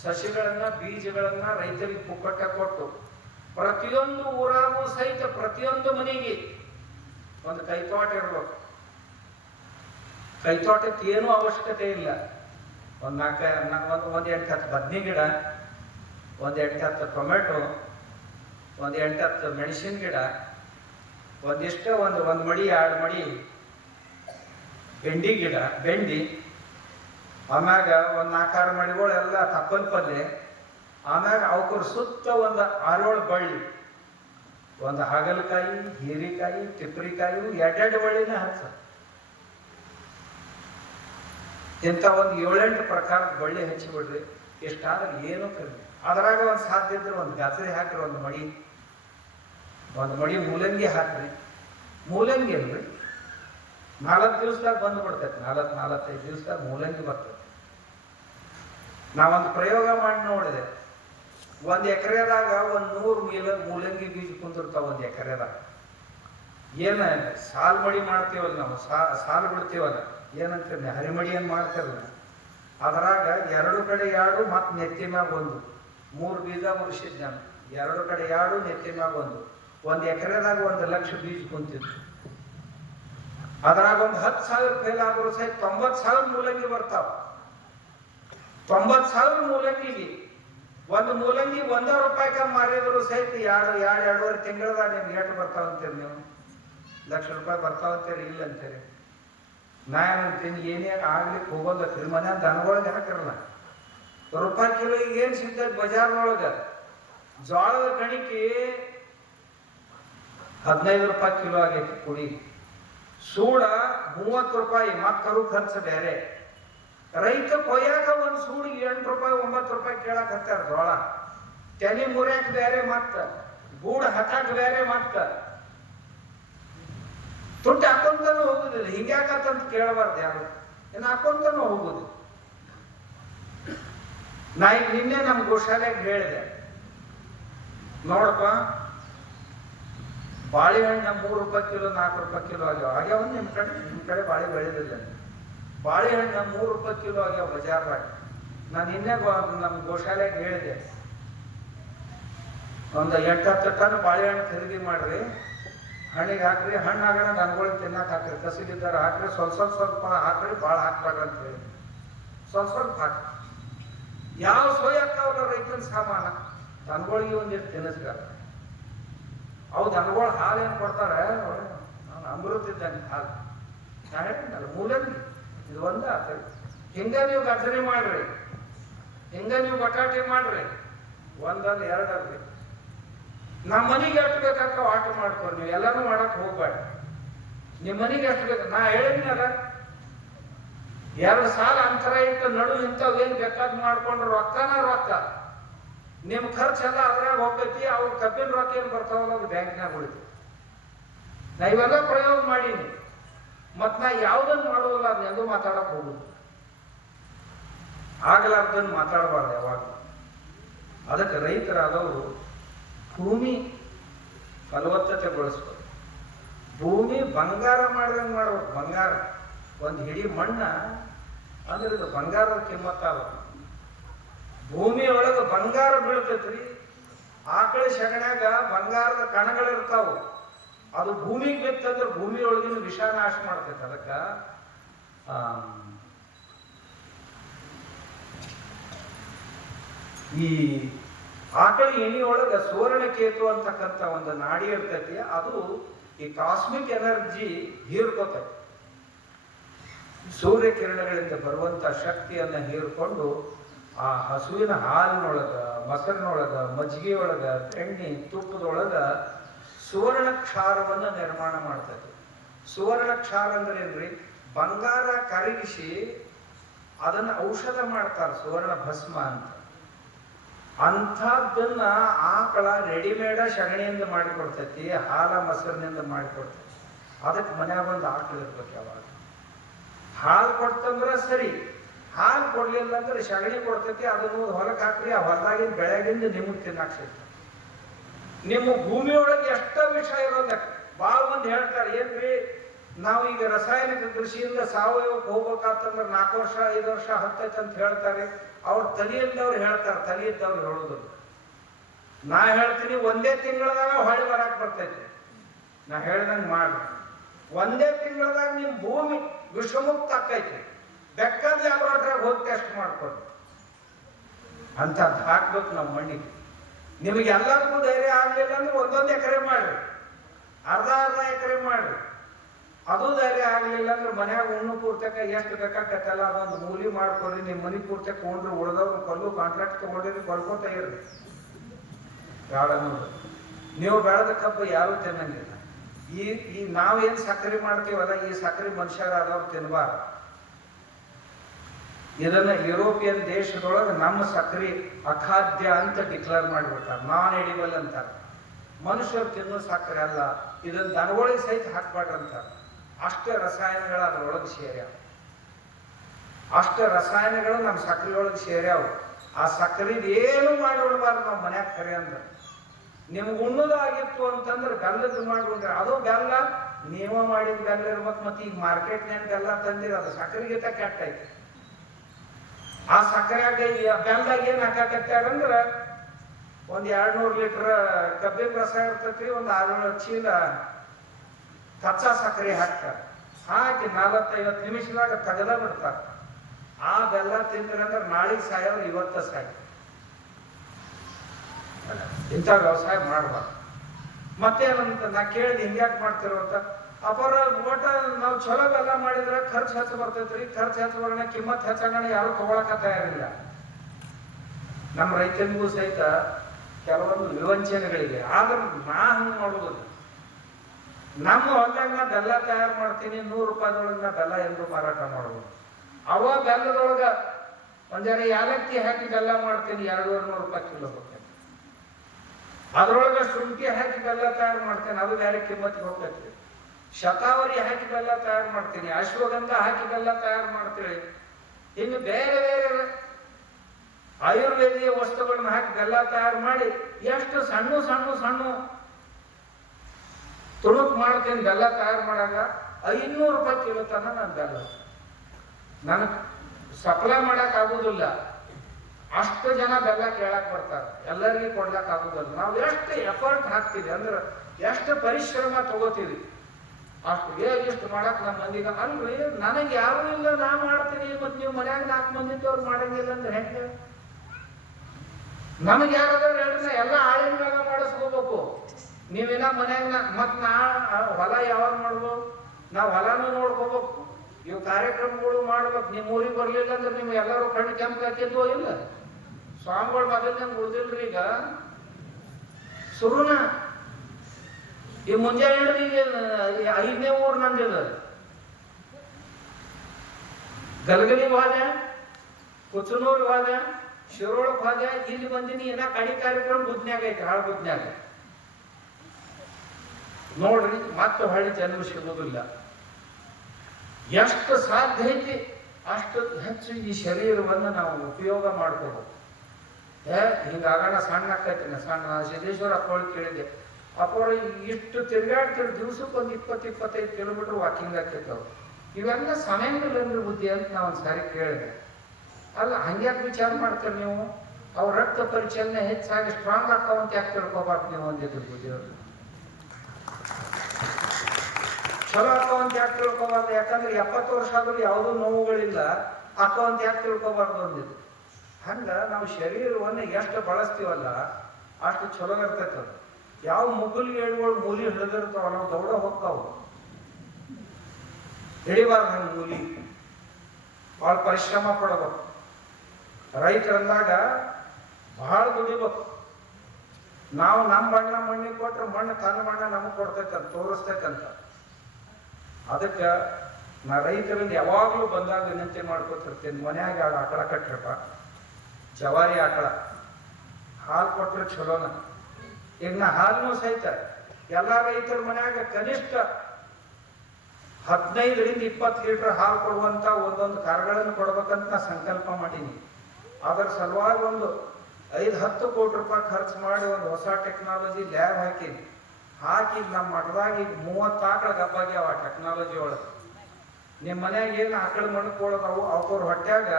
ಸಸಿಗಳನ್ನ ಬೀಜಗಳನ್ನ ರೈತರಿಗೆ ಪುಕ್ಕಟ್ಟ ಕೊಟ್ಟು ಪ್ರತಿಯೊಂದು ಊರಾಗೂ ಸಹಿತ ಪ್ರತಿಯೊಂದು ಮನೆಗೆ ಒಂದು ಕೈತೋಟ ಇರ್ಬೇಕು. ಕೈತೋಟಕ್ಕೆ ಏನೂ ಅವಶ್ಯಕತೆ ಇಲ್ಲ. ಒಂದು 8-10 ಬದ್ನಿ ಗಿಡ, ಒಂದು 8-10 ಟೊಮೆಟೊ, ಒಂದು 8-10 ಮೆಣಸಿನ ಗಿಡ, ಒಂದಿಷ್ಟ ಒಂದು ಮಡಿ 2 ಮಡಿ ಬೆಂಡಿ ಗಿಡ, ಬೆಂಡಿ, ಆಮ್ಯಾಗ ಒಂದು 4-6 ಮಡಿಗಳೆಲ್ಲ ತಪ್ಪಲ ಪಲ್ಲೆ, ಆಮ್ಯಾಗ ಅವಕರ ಸುತ್ತ ಒಂದು 6-7 ಬಳ್ಳಿ, ಒಂದು ಹಾಗಲಕಾಯಿ, ಹೀರಿಕಾಯಿ, ತಿಪ್ರಿಕಾಯಿ, 2 ಬಳ್ಳಿನ ಹಚ್ಚ. ಇಂಥ ಒಂದು 7-8 ಪ್ರಕಾರದ ಬಳ್ಳಿ ಹಚ್ಚಿಬಿಡ್ರಿ. ಇಷ್ಟಾದ್ರೆ ಏನೂ ಕಡಿಮೆ. ಅದ್ರಾಗ ಒಂದು ಸಾಧ್ಯ ಇದ್ರೆ ಒಂದು ಗಾತ್ರಿ ಹಾಕ್ರಿ, ಒಂದು ಮಡಿ ಮೂಲಂಗಿ ಹಾಕ್ರಿ. ಮೂಲಂಗಿ ಅಲ್ರಿ 4 ದಿವಸದಾಗ ಬಂದು ಬಿಡ್ತೈತೆ. 4-5 ದಿವಸದಾಗ ಮೂಲಂಗಿ ಬರ್ತೈತೆ. ನಾವೊಂದು ಪ್ರಯೋಗ ಮಾಡಿ ನೋಡಿದೆ. 1 ಎಕರೆದಾಗ 100 ಮೂಲಂಗಿ ಬೀಜ ಕುಂದಿರ್ತಾವ 1 ಎಕರೆದಾಗ. ಏನ ಸಾಲ್ ಮಡಿ ಮಾಡ್ತೀವಲ್ಲ ನಾವು, ಸಾಲು ಬಿಡ್ತೀವಲ್ಲ, ಏನಂತೀವಿ ಹರಿಮಡಿ ಏನು ಮಾಡ್ತಿರಲ್ಲ, ಅದ್ರಾಗ 2 ಕಡೆ 2 ಮತ್ತು ನೆತ್ತಿ ಮ್ಯಾಗ 1, 3 ಬೀಜ ಮುಗಿಸಿದ್ ನಾನು. 2 ಕಡೆ 2 ನೆತ್ತಿ ಮ್ಯಾಗ 1 ಎಕರೆದಾಗ 1 ಲಕ್ಷ ಬೀಜ ಕುಂತಿತ್ತು. ಅದ್ರಾಗ ಒಂದು 10,000 ಫೇಲ್ ಆದ್ರೂ ಸಹಿತ 90,000 ಮೂಲಂಗಿ ಬರ್ತಾವ. 90,000 ಮೂಲಂಗಿಗೆ ಒಂದು ಮೂಲಂಗಿ ₹1 ಮಾರಿದ್ರು ಸಹಿತ 2-2.5 ತಿಂಗಳದಾಗ ನಿಮ್ಗೆ ಎಷ್ಟು ಬರ್ತಾವಂತೀರಿ? ನೀವು ಲಕ್ಷ ರೂಪಾಯಿ ಬರ್ತಾವಂತೀರಿ? ಇಲ್ಲ ಅಂತೀರಿ. ನಾ ಏನಂತೀನಿ, ಏನೇ ಆಗ್ಲಿಕ್ಕೆ ಹೋಗೋದಕ್ರಿ ಮನ್ಯಾಗ ದನಗಳಿಗೆ ಹಾಕಿರಲ್ಲ. ರೂಪಾಯಿ ಕಿಲೋ ಈಗ ಏನು ಸಿಗ್ತೈತೆ ಬಜಾರ್ನೊಳಗೆ? ಜೋಳದ ಕಣಿಕೆ ₹15 ಕಿಲೋ ಆಗೈತಿ ಕುಡಿ. ಸೂಡ ₹30, ಮಕ್ಕಳು ಖರ್ಚು ಬೇರೆ. ರೈತ ಕೊಯ್ಯಾಕ ಒಂದು ಸೂಡಿಗೆ ₹8, ₹9 ಕೇಳಕ್ ಹತ್ತಾರ. ಜೋಳ ತೆನಿ ಮುರ್ಯಾಕ ಬೇರೆ, ಮತ್ತ ಗೂಡ ಹತ್ತಾಕ ಬೇರೆ, ಮತ್ತ ತುಟ್ಟಿ ಹಾಕೊಂತಾನು ಹೋಗುದಿಲ್ಲ. ಹಿಂಗ್ಯಾಕಂತ ಕೇಳಬಾರ್ದು ಯಾರು. ಏನು ಹಾಕೊಂತಾನು ಹೋಗುದು. ನಾ ಈಗ ನಿನ್ನೆ ನಮ್ಮ ಗೋಶಾಲೆಗೆ ಹೇಳಿದೆ, ನೋಡಪ್ಪ ಬಾಳೆಹಣ್ಣು ₹3 ಕಿಲೋ, ₹4 ಕಿಲೋ ಆಗ್ಯಾವ. ನಿಮ್ಮ ಕಡೆ ಬಾಳೆ ಬೆಳೆದಿಲ್ಲ. ಬಾಳೆಹಣ್ಣು ₹3 ಕಿಲೋ ಆಗ್ಯಾವ ಬಜಾರ್ದಾಗ. ನಾನು ನಿನ್ನೆ ನಮ್ಮ ಗೋಶಾಲೆಗೆ ಹೇಳಿದೆ, ಒಂದು 8-10 ಟನ್ ಬಾಳೆಹಣ್ಣು ಖರೀದಿ ಮಾಡ್ರಿ, ಹಣ್ಣಿಗೆ ಹಾಕ್ರಿ, ಹಣ್ಣು ಆಗೋಣ ದನಗಳಿಗೆ ತಿನ್ನಕ್ಕೆ ಹಾಕ್ರಿ, ಕಸಿಲಿದ್ದಾರ ಹಾಕ್ರಿ, ಸ್ವಲ್ಪ ಹಾಕ್ರಿ, ಭಾಳ ಹಾಕ್ಬೇಡ್ರಿ ಅಂತ ಹೇಳಿ ಸ್ವಲ್ಪ ಹಾಕ್ರಿ. ಯಾವ ಸೋಯಾಕ್ತಾವಲ್ಲ ರೈತನ ಸಾಮಾನ ದನಗಳಿಗೆ ಒಂದಿಷ್ಟು ತಿನ್ನಿಸ್ಬೇಕು. ಅವು ದನಗಳು ಹಾಲೇನು ಕೊಡ್ತಾರೆ? ಅಮೃತ ಇದ್ದಂಗೆ ಹಾಲು. ನಾ ಹೇಳ್ತೀನಲ್ಲ, ಮೂಲಂಗಿ ಇದು ಒಂದೇ ಆಗ್ತದೆ. ಹಿಂಗ ನೀವು ಗಜರಿ ಮಾಡ್ರಿ, ಹಿಂಗ ನೀವು ಬಟಾಟೆ ಮಾಡ್ರಿ, 1 2 ಅಲ್ರಿ. ನಮ್ಮ ಮನೆಗೆ ಎಷ್ಟು ಬೇಕಾದ್ರೆ ಆಟ ಮಾಡ್ಕೊರಿ, ನೀವು ಎಲ್ಲಾನು ಮಾಡಕ್ ಹೋಗ್ಬೇಡ. ನಿಮ್ಮ ಮನೆಗೆ ಎಷ್ಟು ಬೇಕು, ನಾ ಹೇಳಿದ್ನಲ್ಲ, 2 ಸಾಲ ಅಂತರ ಇಟ್ಟು ನಡು ಇಂಥವು ಏನ್ ಬೇಕಾದ್ ಮಾಡ್ಕೊಂಡ್ರು ರೊಕ್ಕನ ರೊಕ್ಕ, ನಿಮ್ ಖರ್ಚೆಲ್ಲ ಅದ್ರಾಗ ಹೋಗ್ತೈತಿ. ಅವ್ರ ಕಬ್ಬಿನ ರೊಕ್ಕ ಏನ್ ಬರ್ತಾವಲ್ಲ ಅದು ಬ್ಯಾಂಕ್ನಾಗ ಉಳಿತು. ನಾ ಇವೆಲ್ಲ ಪ್ರಯೋಗ ಮಾಡೀನಿ. ಮತ್ ನಾ ಯಾವ್ದನ್ನು ಮಾಡೋದಿಲ್ಲ, ಅದನ್ನೆಂದು ಮಾತಾಡಕ್ ಹೋಗುದು, ಆಗ್ಲಾರ್ದನ್ನು ಮಾತಾಡಬಾರ್ದು ಯಾವಾಗ. ಅದಕ್ಕೆ ರೈತರಾದವರು ಭೂಮಿ ಫಲವತ್ತತೆಗೊಳಿಸ್ಬೇಕು. ಭೂಮಿ ಬಂಗಾರ ಮಾಡ್ದಂಗೆ ಮಾಡ್ಬೇಕು. ಬಂಗಾರ ಒಂದು ಹಿಡಿ ಮಣ್ಣ ಅಂದ್ರೆ ಇದು ಬಂಗಾರದ ಕಿಮ್ಮತ್ತಾಗ. ಭೂಮಿಯೊಳಗೆ ಬಂಗಾರ ಬೀಳ್ತೈತ್ರಿ. ಆಕಳ ಸಗಣ್ಯಾಗ ಬಂಗಾರದ ಕಣಗಳಿರ್ತಾವ. ಅದು ಭೂಮಿಗೆ ಬಿತ್ತಂದ್ರೆ ಭೂಮಿಯೊಳಗಿನ ವಿಷ ನಾಶ ಮಾಡ್ತೈತೆ. ಅದಕ್ಕ ಈ ಆಕಳ ಎಣಿಯೊಳಗ ಸುವರ್ಣಕೇತು ಅಂತಕ್ಕಂಥ ಒಂದು ನಾಡಿ ಇರ್ತೈತಿ. ಅದು ಈ ಕಾಸ್ಮಿಕ್ ಎನರ್ಜಿ ಹೀರ್ಕೋತೈತಿ. ಸೂರ್ಯ ಕಿರಣಗಳಿಂದ ಬರುವಂತ ಶಕ್ತಿಯನ್ನ ಹೀರ್ಕೊಂಡು ಆ ಹಸುವಿನ ಹಾಲಿನೊಳಗ, ಮೊಸರಿನೊಳಗ, ಮಜ್ಜಿಗೆಯೊಳಗ, ಎಣ್ಣೆ ತುಪ್ಪದೊಳಗ ಸುವರ್ಣ ಕ್ಷಾರವನ್ನ ನಿರ್ಮಾಣ ಮಾಡ್ತೈತಿ. ಸುವರ್ಣ ಕ್ಷಾರ ಅಂದ್ರೆ ಏನ್ರಿ? ಬಂಗಾರ ಕರಗಿಸಿ ಅದನ್ನ ಔಷಧ ಮಾಡ್ತಾರೆ, ಸುವರ್ಣ ಭಸ್ಮ ಅಂತ. ಅಂಥದ್ದನ್ನ ಆಕಳ ರೆಡಿಮೇಡ ಸಗಣಿಯಿಂದ ಮಾಡಿಕೊಡ್ತೈತಿ, ಹಾಲ ಮೊಸರಿನಿಂದ ಮಾಡಿಕೊಡ್ತೈತಿ. ಅದಕ್ಕೆ ಮನ್ಯಾಗ ಒಂದು ಆಕಳ ಇರ್ಬೇಕು. ಯಾವಾಗ ಹಾಲು ಕೊಡ್ತಂದ್ರೆ ಸರಿ, ಹಾಲು ಕೊಡ್ಲಿಲ್ಲ ಅಂದ್ರೆ ಸಗಣಿ ಕೊಡ್ತೈತಿ, ಅದನ್ನು ಹೊಲಕ್ಕೆ ಹಾಕ್ರಿ. ಆ ಹೊಲದಾಗಿನ ಬೆಳೆಗಿಂದ ನಿಮಗೆ ತಿನ್ನಕ್ ಸಿಗ್ತದೆ. ನಿಮ್ಮ ಭೂಮಿಯೊಳಗೆ ಎಷ್ಟೋ ವಿಷಯ ಇರೋದಕ್ಕೆ ಭಾಳ ಮಂದಿ ಹೇಳ್ತಾರೆ, ಏನ್ರಿ ನಾವು ಈಗ ರಾಸಾಯನಿಕ ಕೃಷಿಯಿಂದ ಸಾವಯವಕ್ಕೆ ಹೋಗ್ಬೇಕಾತಂದ್ರೆ 4 ವರ್ಷ 5 ವರ್ಷ ಹತ್ತೈತೆ ಅಂತ ಹೇಳ್ತಾರೆ. ಅವ್ರ ತಲೆಯಿದ್ದವ್ರು ಹೇಳ್ತಾರೆ, ತಲೆಯಿದ್ದವ್ರು ಹೇಳೋದಿಲ್ಲ. ನಾ ಹೇಳ್ತೀನಿ, 1 ತಿಂಗಳದಾಗ ಹೊಳೆ ಬರಕ್ ಬರ್ತೈತಿ. ನಾ ಹೇಳ್ದಂಗೆ ಮಾಡಿ 1 ತಿಂಗಳದಾಗ ನಿಮ್ ಭೂಮಿ ವಿಷಮುಕ್ತ ಆಕೈತಿ. ಬೇಕಾದ ಲ್ಯಾಬ್ರೇಟರಿಯಾಗ ಹೋಗಿ ಟೆಸ್ಟ್ ಮಾಡ್ಕೊಂಡು ಅಂಥದ್ದು ಹಾಕ್ಬೇಕು ನಮ್ಮ ಮಣ್ಣಿಗೆ. ನಿಮಗೆ ಎಲ್ಲರಿಗೂ ಧೈರ್ಯ ಆಗ್ಲಿಲ್ಲ ಅಂದ್ರೆ 1 ಎಕರೆ ಮಾಡ್ರಿ, ಅರ್ಧ ಎಕರೆ ಮಾಡ್ರಿ. ಅದು ಧೈರ್ಯ ಆಗ್ಲಿಲ್ಲ ಅಂದ್ರೆ ಮನ್ಯಾಗ ಉಣ್ಣು ಪೂರ್ತಕ ಎಷ್ಟು ಬೇಕಾಗತ್ತಲ್ಲ ಅದೊಂದು ಮೂಲಿ ಮಾಡ್ಕೊಡ್ರಿ. ನಿಮ್ಮ ಮನೆ ಪೂರ್ತಕ ಉಂಡ್ರಿ, ಉಳ್ದವ್ರು ಕೊಲ್ಲು ಕಾಂಟ್ರಾಕ್ಟ್ ತಗೊಂಡ್ರಿ, ಕೊಲ್ಕೋತ ಇರ್ರಿ. ಬೇಡ ನೋಡ್ರಿ, ನೀವು ಬೆಳೆದ ಕಬ್ಬು ಯಾರು ತಿನ್ನಂಗಿಲ್ಲ. ಈ ನಾವೇನ್ ಸಕ್ಕರೆ ಮಾಡ್ತೀವಲ್ಲ, ಈ ಸಕ್ಕರೆ ಮನುಷ್ಯರಾದವ್ರು ತಿನ್ನಬಾರ್ದು. ಇದನ್ನ ಯುರೋಪಿಯನ್ ದೇಶದೊಳಗೆ ನಮ್ಮ ಸಕ್ಕರೆ ಅಖಾದ್ಯ ಅಂತ ಡಿಕ್ಲೇರ್ ಮಾಡಿಬಿಡ್ತಾರೆ, ನಾನ್ ಎಡಿಬಲ್ ಅಂತಾರೆ. ಮನುಷ್ಯರು ತಿನ್ನೋ ಸಕ್ಕರೆ ಅಲ್ಲ, ಇದನ್ನ ದನಗಳಿಗೆ ಸಹಿತ ಹಾಕ್ಬಾರ್ದಂತಾರೆ. ಅಷ್ಟೇ ರಸಾಯನಗಳು ಅದ್ರೊಳಗೆ ಸೇರ್ಯಾವ. ಅಷ್ಟೇ ರಸಾಯನಗಳು ನಮ್ಮ ಸಕ್ಕರೆ ಒಳಗೆ ಸೇರ್ಯಾವ. ಆ ಸಕ್ಕರೆದು ಏನು ಮಾಡಿ ಉಳ್ಬಾರ್ದು ನಾವು ಮನ್ಯಾಗ ಕರೆ ಅಂದ್ರೆ. ನಿಮ್ಗೆ ಉಣ್ಣೋದಾಗಿತ್ತು ಅಂತಂದ್ರೆ ಬೆಲ್ಲದ್ದು ಮಾಡ್ಕೊಂಡ್ರೆ ಅದು ಬೆಲ್ಲ ನೀವ ಮಾಡಿದ ಬೆಲ್ಲ ಇರ್ಬೇಕು. ಮತ್ತೆ ಈಗ ಮಾರ್ಕೆಟ್ನ್ಯಾಗ ಬೆಲ್ಲ ತಂದಿರ ಅದು ಸಕ್ಕರೆಗಿಂತ ಕೆಟ್ಟ ಐತಿ. ಆ ಸಕ್ಕರೆಯಾಗ ಬೆಲ್ಲದಾಗ ಏನ್ ಹಾಕಾಕತ್ತಾರಂದ್ರ ಒಂದ್ 200 ಲೀಟರ್ ಕಬ್ಬಿನ ರಸ ಇರ್ತೈತಿ, ಒಂದು 600 ಚೀಲ ಕಚ್ಚಾ ಸಕ್ಕರೆ ಹಾಕ್ತಾರೆ. ಹಾಕಿ 40-50 ನಿಮಿಷದಾಗ ತೆಗೆದ ಬಿಡ್ತಾರೆ. ಆ ಬೆಲ್ಲ ತಿಂದ್ರೆ ಅಂದ್ರೆ ನಾಳೆಗೆ ಸಾಯವ್ರು ಇವತ್ತ ಸಾಯ. ಇಂಥ ವ್ಯವಸಾಯ ಮಾಡಬಾರ್ದು. ಮತ್ತೇನಂತ ನಾ ಕೇಳಿದ್ ಹಿಂಗ್ಯಾಕೆ ಮಾಡ್ತಿರೋ ಅಂತ. ಅಪರ ಒಟ್ಟ ನಾವು ಚಲೋ ಬೆಲ್ಲ ಮಾಡಿದ್ರೆ ಖರ್ಚು ಹೆಚ್ಚು ಬರ್ತೈತ್ರಿ. ಖರ್ಚು ಹೆಚ್ಚು ಬರೋಣ, ಕಿಮ್ಮತ್ ಹೆಚ್ಚಾಗೋಣ, ಯಾರು ತಗೊಳಕ ತಯಾರಿಲ್ಲ. ನಮ್ಮ ರೈತನಿಗೂ ಸಹಿತ ಕೆಲವೊಂದು ವಿವಂಚನೆಗಳಿವೆ. ಆದ್ರೆ ನಾ ಹಂಗೆ ಮಾಡೋದಿಲ್ಲ. ನಮ್ಮ ಹೊಲದಾಗ ನಾ ಬೆಲ್ಲ ತಯಾರು ಮಾಡ್ತೀನಿ, 100 ರೂಪಾಯಿದೊಳಗೆ ನಾ ಬೆಲ್ಲ ಎಂದು ಮಾರಾಟ ಮಾಡ್ಬೋದು. ಅವ ಬೆಲ್ಲದೊಳಗ ಒಂದೆರಡು ಯಾಲಕ್ಕಿ ಹಾಕಿ ಬೆಲ್ಲ ಮಾಡ್ತೀನಿ, 200-200 ರೂಪಾಯಿ ಕಿಲೋ ಹೋಗ್ತೇನೆ. ಅದ್ರೊಳಗ ಶುಂಠಿ ಹಾಕಿ ಬೆಲ್ಲ ತಯಾರು ಮಾಡ್ತೇನೆ, ಅದು ಬೇರೆ ಕಿಮ್ಮತ್ತಿಗೆ ಹೋಗ್ತೈತಿ. ಶತಾವರಿ ಹಾಕಿ ಬೆಲ್ಲ ತಯಾರು ಮಾಡ್ತೀನಿ, ಅಶ್ವಗಂಧ ಹಾಕಿ ಬೆಲ್ಲ ತಯಾರು ಮಾಡ್ತೀವಿ. ಇನ್ನು ಬೇರೆ ಬೇರೆ ಆಯುರ್ವೇದೀಯ ವಸ್ತುಗಳನ್ನ ಹಾಕಿ ಬೆಲ್ಲ ತಯಾರು ಮಾಡಿ ಎಷ್ಟು ಸಣ್ಣ ಸಣ್ಣ ಸಣ್ಣ ತುಣುಕ್ ಮಾಡ್ತೀನಿ. ಬೆಲ್ಲ ತಯಾರು ಮಾಡಾಗ 500 ರೂಪಾಯಿ ಕಿಲೋ ತನ ನಾನು ಬೆಲ್ಲ ನನಗೆ ಸಪ್ಲೈ ಮಾಡಕ್ ಆಗುದಿಲ್ಲ. ಅಷ್ಟು ಜನ ಬೆಲ್ಲ ಕೇಳಕ್ ಬರ್ತಾರೆ, ಎಲ್ಲರಿಗೂ ಕೊಡ್ಲಕ್ ಆಗುದಿಲ್ಲ. ನಾವು ಎಷ್ಟು ಎಫರ್ಟ್ ಹಾಕ್ತೀವಿ ಅಂದ್ರೆ, ಎಷ್ಟು ಪರಿಶ್ರಮ ತಗೋತೀವಿ ಅಷ್ಟು. ಇಷ್ಟು ಮಾಡಕ್ ನಮ್ಮ ಮಂದಿಗೆ ಅಲ್ರಿ, ನನಗೆ ಯಾರು ಇಲ್ಲ, ನಾ ಮಾಡ್ತೀನಿ. ಮತ್ ನೀವು ಮನ್ಯಾಗ 4 ಮಂದಿದ್ದವ್ರು ಮಾಡಂಗಿಲ್ಲ ಅಂದ್ರೆ ಹೆಂಗೆ? ನಮಗೆ ಯಾರಾದ್ರೂ ಹೇಳಿದ್ರೆ ಎಲ್ಲ ಆಳಿನ ಮ್ಯಾಗ ಮಾಡಿಸ್ಕೋಬೇಕು. ನೀವಿನ್ನ ಮನ್ಯಾಗ ಮತ್ ನಾ ಹೊಲ ಯಾವಾಗ ಮಾಡ್ಬೋದು? ನಾವು ಹೊಲನೂ ನೋಡ್ಕೋಬೇಕು, ಇವು ಕಾರ್ಯಕ್ರಮಗಳು ಮಾಡ್ಬೇಕು. ನಿಮ್ಮ ಊರಿಗೆ ಬರ್ಲಿಲ್ಲ ಅಂದ್ರೆ ನಿಮ್ ಎಲ್ಲರೂ ಕಣ್ಣು ಕೆಂಪು ಹಾಕಿದ್ವೋ ಇಲ್ಲ? ಸ್ವಾಮಿಗಳು ಮೊದಲು ನಂಗೆ ಉಳಿದಿಲ್ರಿ. ಈಗ ಶುರುನ ಈ ಮುಂಜಾನೆ ಹಿಡಿದು 5ನೇ ಊರು ನಂದಿದ ಗಲಗಲಿಗೆ ಹೋದೆ, ಕುಚನೂರಿಗೆ ಹೋದೆ, ಶಿರೋಳಕ್ಕೆ ಹೋದೆ, ಇಲ್ಲಿ ಬಂದಿನಿ. ಏನ ಕಡಿ ಕಾರ್ಯಕ್ರಮ ಬುದ್ನ್ಯಾಗ ಐತೆ, ಹಾಳು ಬುದ್ನ್ಯಾಗ. ನೋಡ್ರಿ ಮತ್ತೆ ಹೊಳ್ಳಿ ಜನ್ಮ ಸಿಗೋದಿಲ್ಲ. ಎಷ್ಟು ಸಾಧ್ಯ ಐತಿ ಅಷ್ಟು ಹೆಚ್ಚು ಈ ಶರೀರವನ್ನು ನಾವು ಉಪಯೋಗ ಮಾಡ್ಕೋಬೇಕು. ಹಿಂಗಾಗೋಣ ಸಣ್ಣ ಆಕೈತಿನ ಸಣ್ಣ ಸಿದ್ದೇಶ್ವರ ಅಪ್ಪೊಳಗೆ ಕೇಳಿದೆ, ಅಪ್ಪವ್ರು ಇಷ್ಟು ತಿರ್ಗಾಡ್ತಿರು ದಿವ್ಸಕ್ಕೆ ಒಂದು 20-25 ಕಿಲೋಮೀಟರ್ ವಾಕಿಂಗ್ ಆಕೈತವ್ರು. ಇವೆಲ್ಲ ಸಮಯಂಗಿಲ್ಲಂದ್ರೆ ಬುದ್ಧಿ ಅಂತ ನಾವು ಒಂದ್ಸಾರಿ ಕೇಳಿದೆ. ಅಲ್ಲ ಹಂಗ್ಯಾಕೆ ವಿಚಾರ ಮಾಡ್ತೀರಿ ನೀವು? ಅವ್ರ ರಕ್ತ ಪರಿಚಲನೆ ಹೆಚ್ಚಾಗಿ ಸ್ಟ್ರಾಂಗ್ ಆಕಾವಂತ ಯಾಕೆ ತಿಳ್ಕೊಬಾರ್ದು ನೀವು ಅಂದಿದ್ರು ಬುದ್ಧಿಯವರು. ಚಲೋ ಆಕಾವಂತ ಯಾಕೆ ತಿಳ್ಕೊಬಾರ್ದು? ಯಾಕಂದ್ರೆ 70 ವರ್ಷ ಆದ್ರೂ ಯಾವುದೂ ನೋವುಗಳಿಲ್ಲ, ಆಕಾವಂತ ಯಾಕೆ ತಿಳ್ಕೊಬಾರ್ದು ಅಂದಿದ್ರು. ಹಂಗ ನಾವು ಶರೀರವನ್ನು ಎಷ್ಟು ಬಳಸ್ತೀವಲ್ಲ ಅಷ್ಟು ಚಲೋ ಇರ್ತೈತೆ. ಯಾವ ಮುಗುಲಿಗೆ ಎಳುಗಳು ಮೂಲಿ ಹಿಡಿದಿರ್ತಾವ ನಾವು ದೌಡ ಹೋಗ್ತಾವ, ಹಿಡಿಬಾರ್ದು. ಹಂಗೆ ಮೂಲಿ ಭಾಳ ಪರಿಶ್ರಮ ಪಡಬೇಕು. ರೈತರಂದಾಗ ಬಹಳ ದುಡಿಬೇಕು. ನಾವು ನಮ್ಮ ಬಣ್ಣ ಮಣ್ಣಿಗೆ ಕೊಟ್ರೆ ಮಣ್ಣು ತನ್ನ ಬಣ್ಣ ನಮಗೆ ಕೊಡ್ತೈತಂತ ತೋರಿಸ್ತೈತಂತ. ಅದಕ್ಕೆ ನಾ ರೈತರಲ್ಲಿ ಯಾವಾಗಲೂ ಬಂದಾಗ ವಿನಂತಿ ಮಾಡ್ಕೊತಿರ್ತೇನೆ, ಮನ್ಯಾಗ 2 ಆಕಳ ಕಟ್ರಪ್ಪ, ಜವಾರಿ ಆಕಳ ಹಾಲು ಕೊಟ್ರೆ ಚಲೋನ. ಈಗ ನಾ ಹಾಲನ್ನು ಸಹಿತ ಎಲ್ಲ ರೈತರ ಮನ್ಯಾಗ ಕನಿಷ್ಠ 15-20 ಲೀಟರ್ ಹಾಲು ಕೊಡುವಂತ ಒಂದೊಂದು ಕಾರ್ಗಳನ್ನು ಕೊಡ್ಬೇಕಂತ ನಾ ಸಂಕಲ್ಪ ಮಾಡೀನಿ. ಅದರ ಸಲುವಾಗಿ ಒಂದು 5-10 ಕೋಟಿ ರೂಪಾಯಿ ಖರ್ಚು ಮಾಡಿ ಒಂದು ಹೊಸ ಟೆಕ್ನಾಲಜಿ ಲ್ಯಾಬ್ ಹಾಕೀನಿ. ಹಾಕಿ ನಮ್ಮ ಮಠದಾಗ ಈಗ 30 ಆಕಳ ಗಬ್ಬಾಗ್ಯಾವ ಆ ಟೆಕ್ನಾಲಜಿ ಒಳಗೆ. ನಿಮ್ಮ ಮನ್ಯಾಗ ಏನು ಆಕಳ ಮಣ್ಕೊಳದವು ಅವ್ರ ಹೊಟ್ಯಾಗ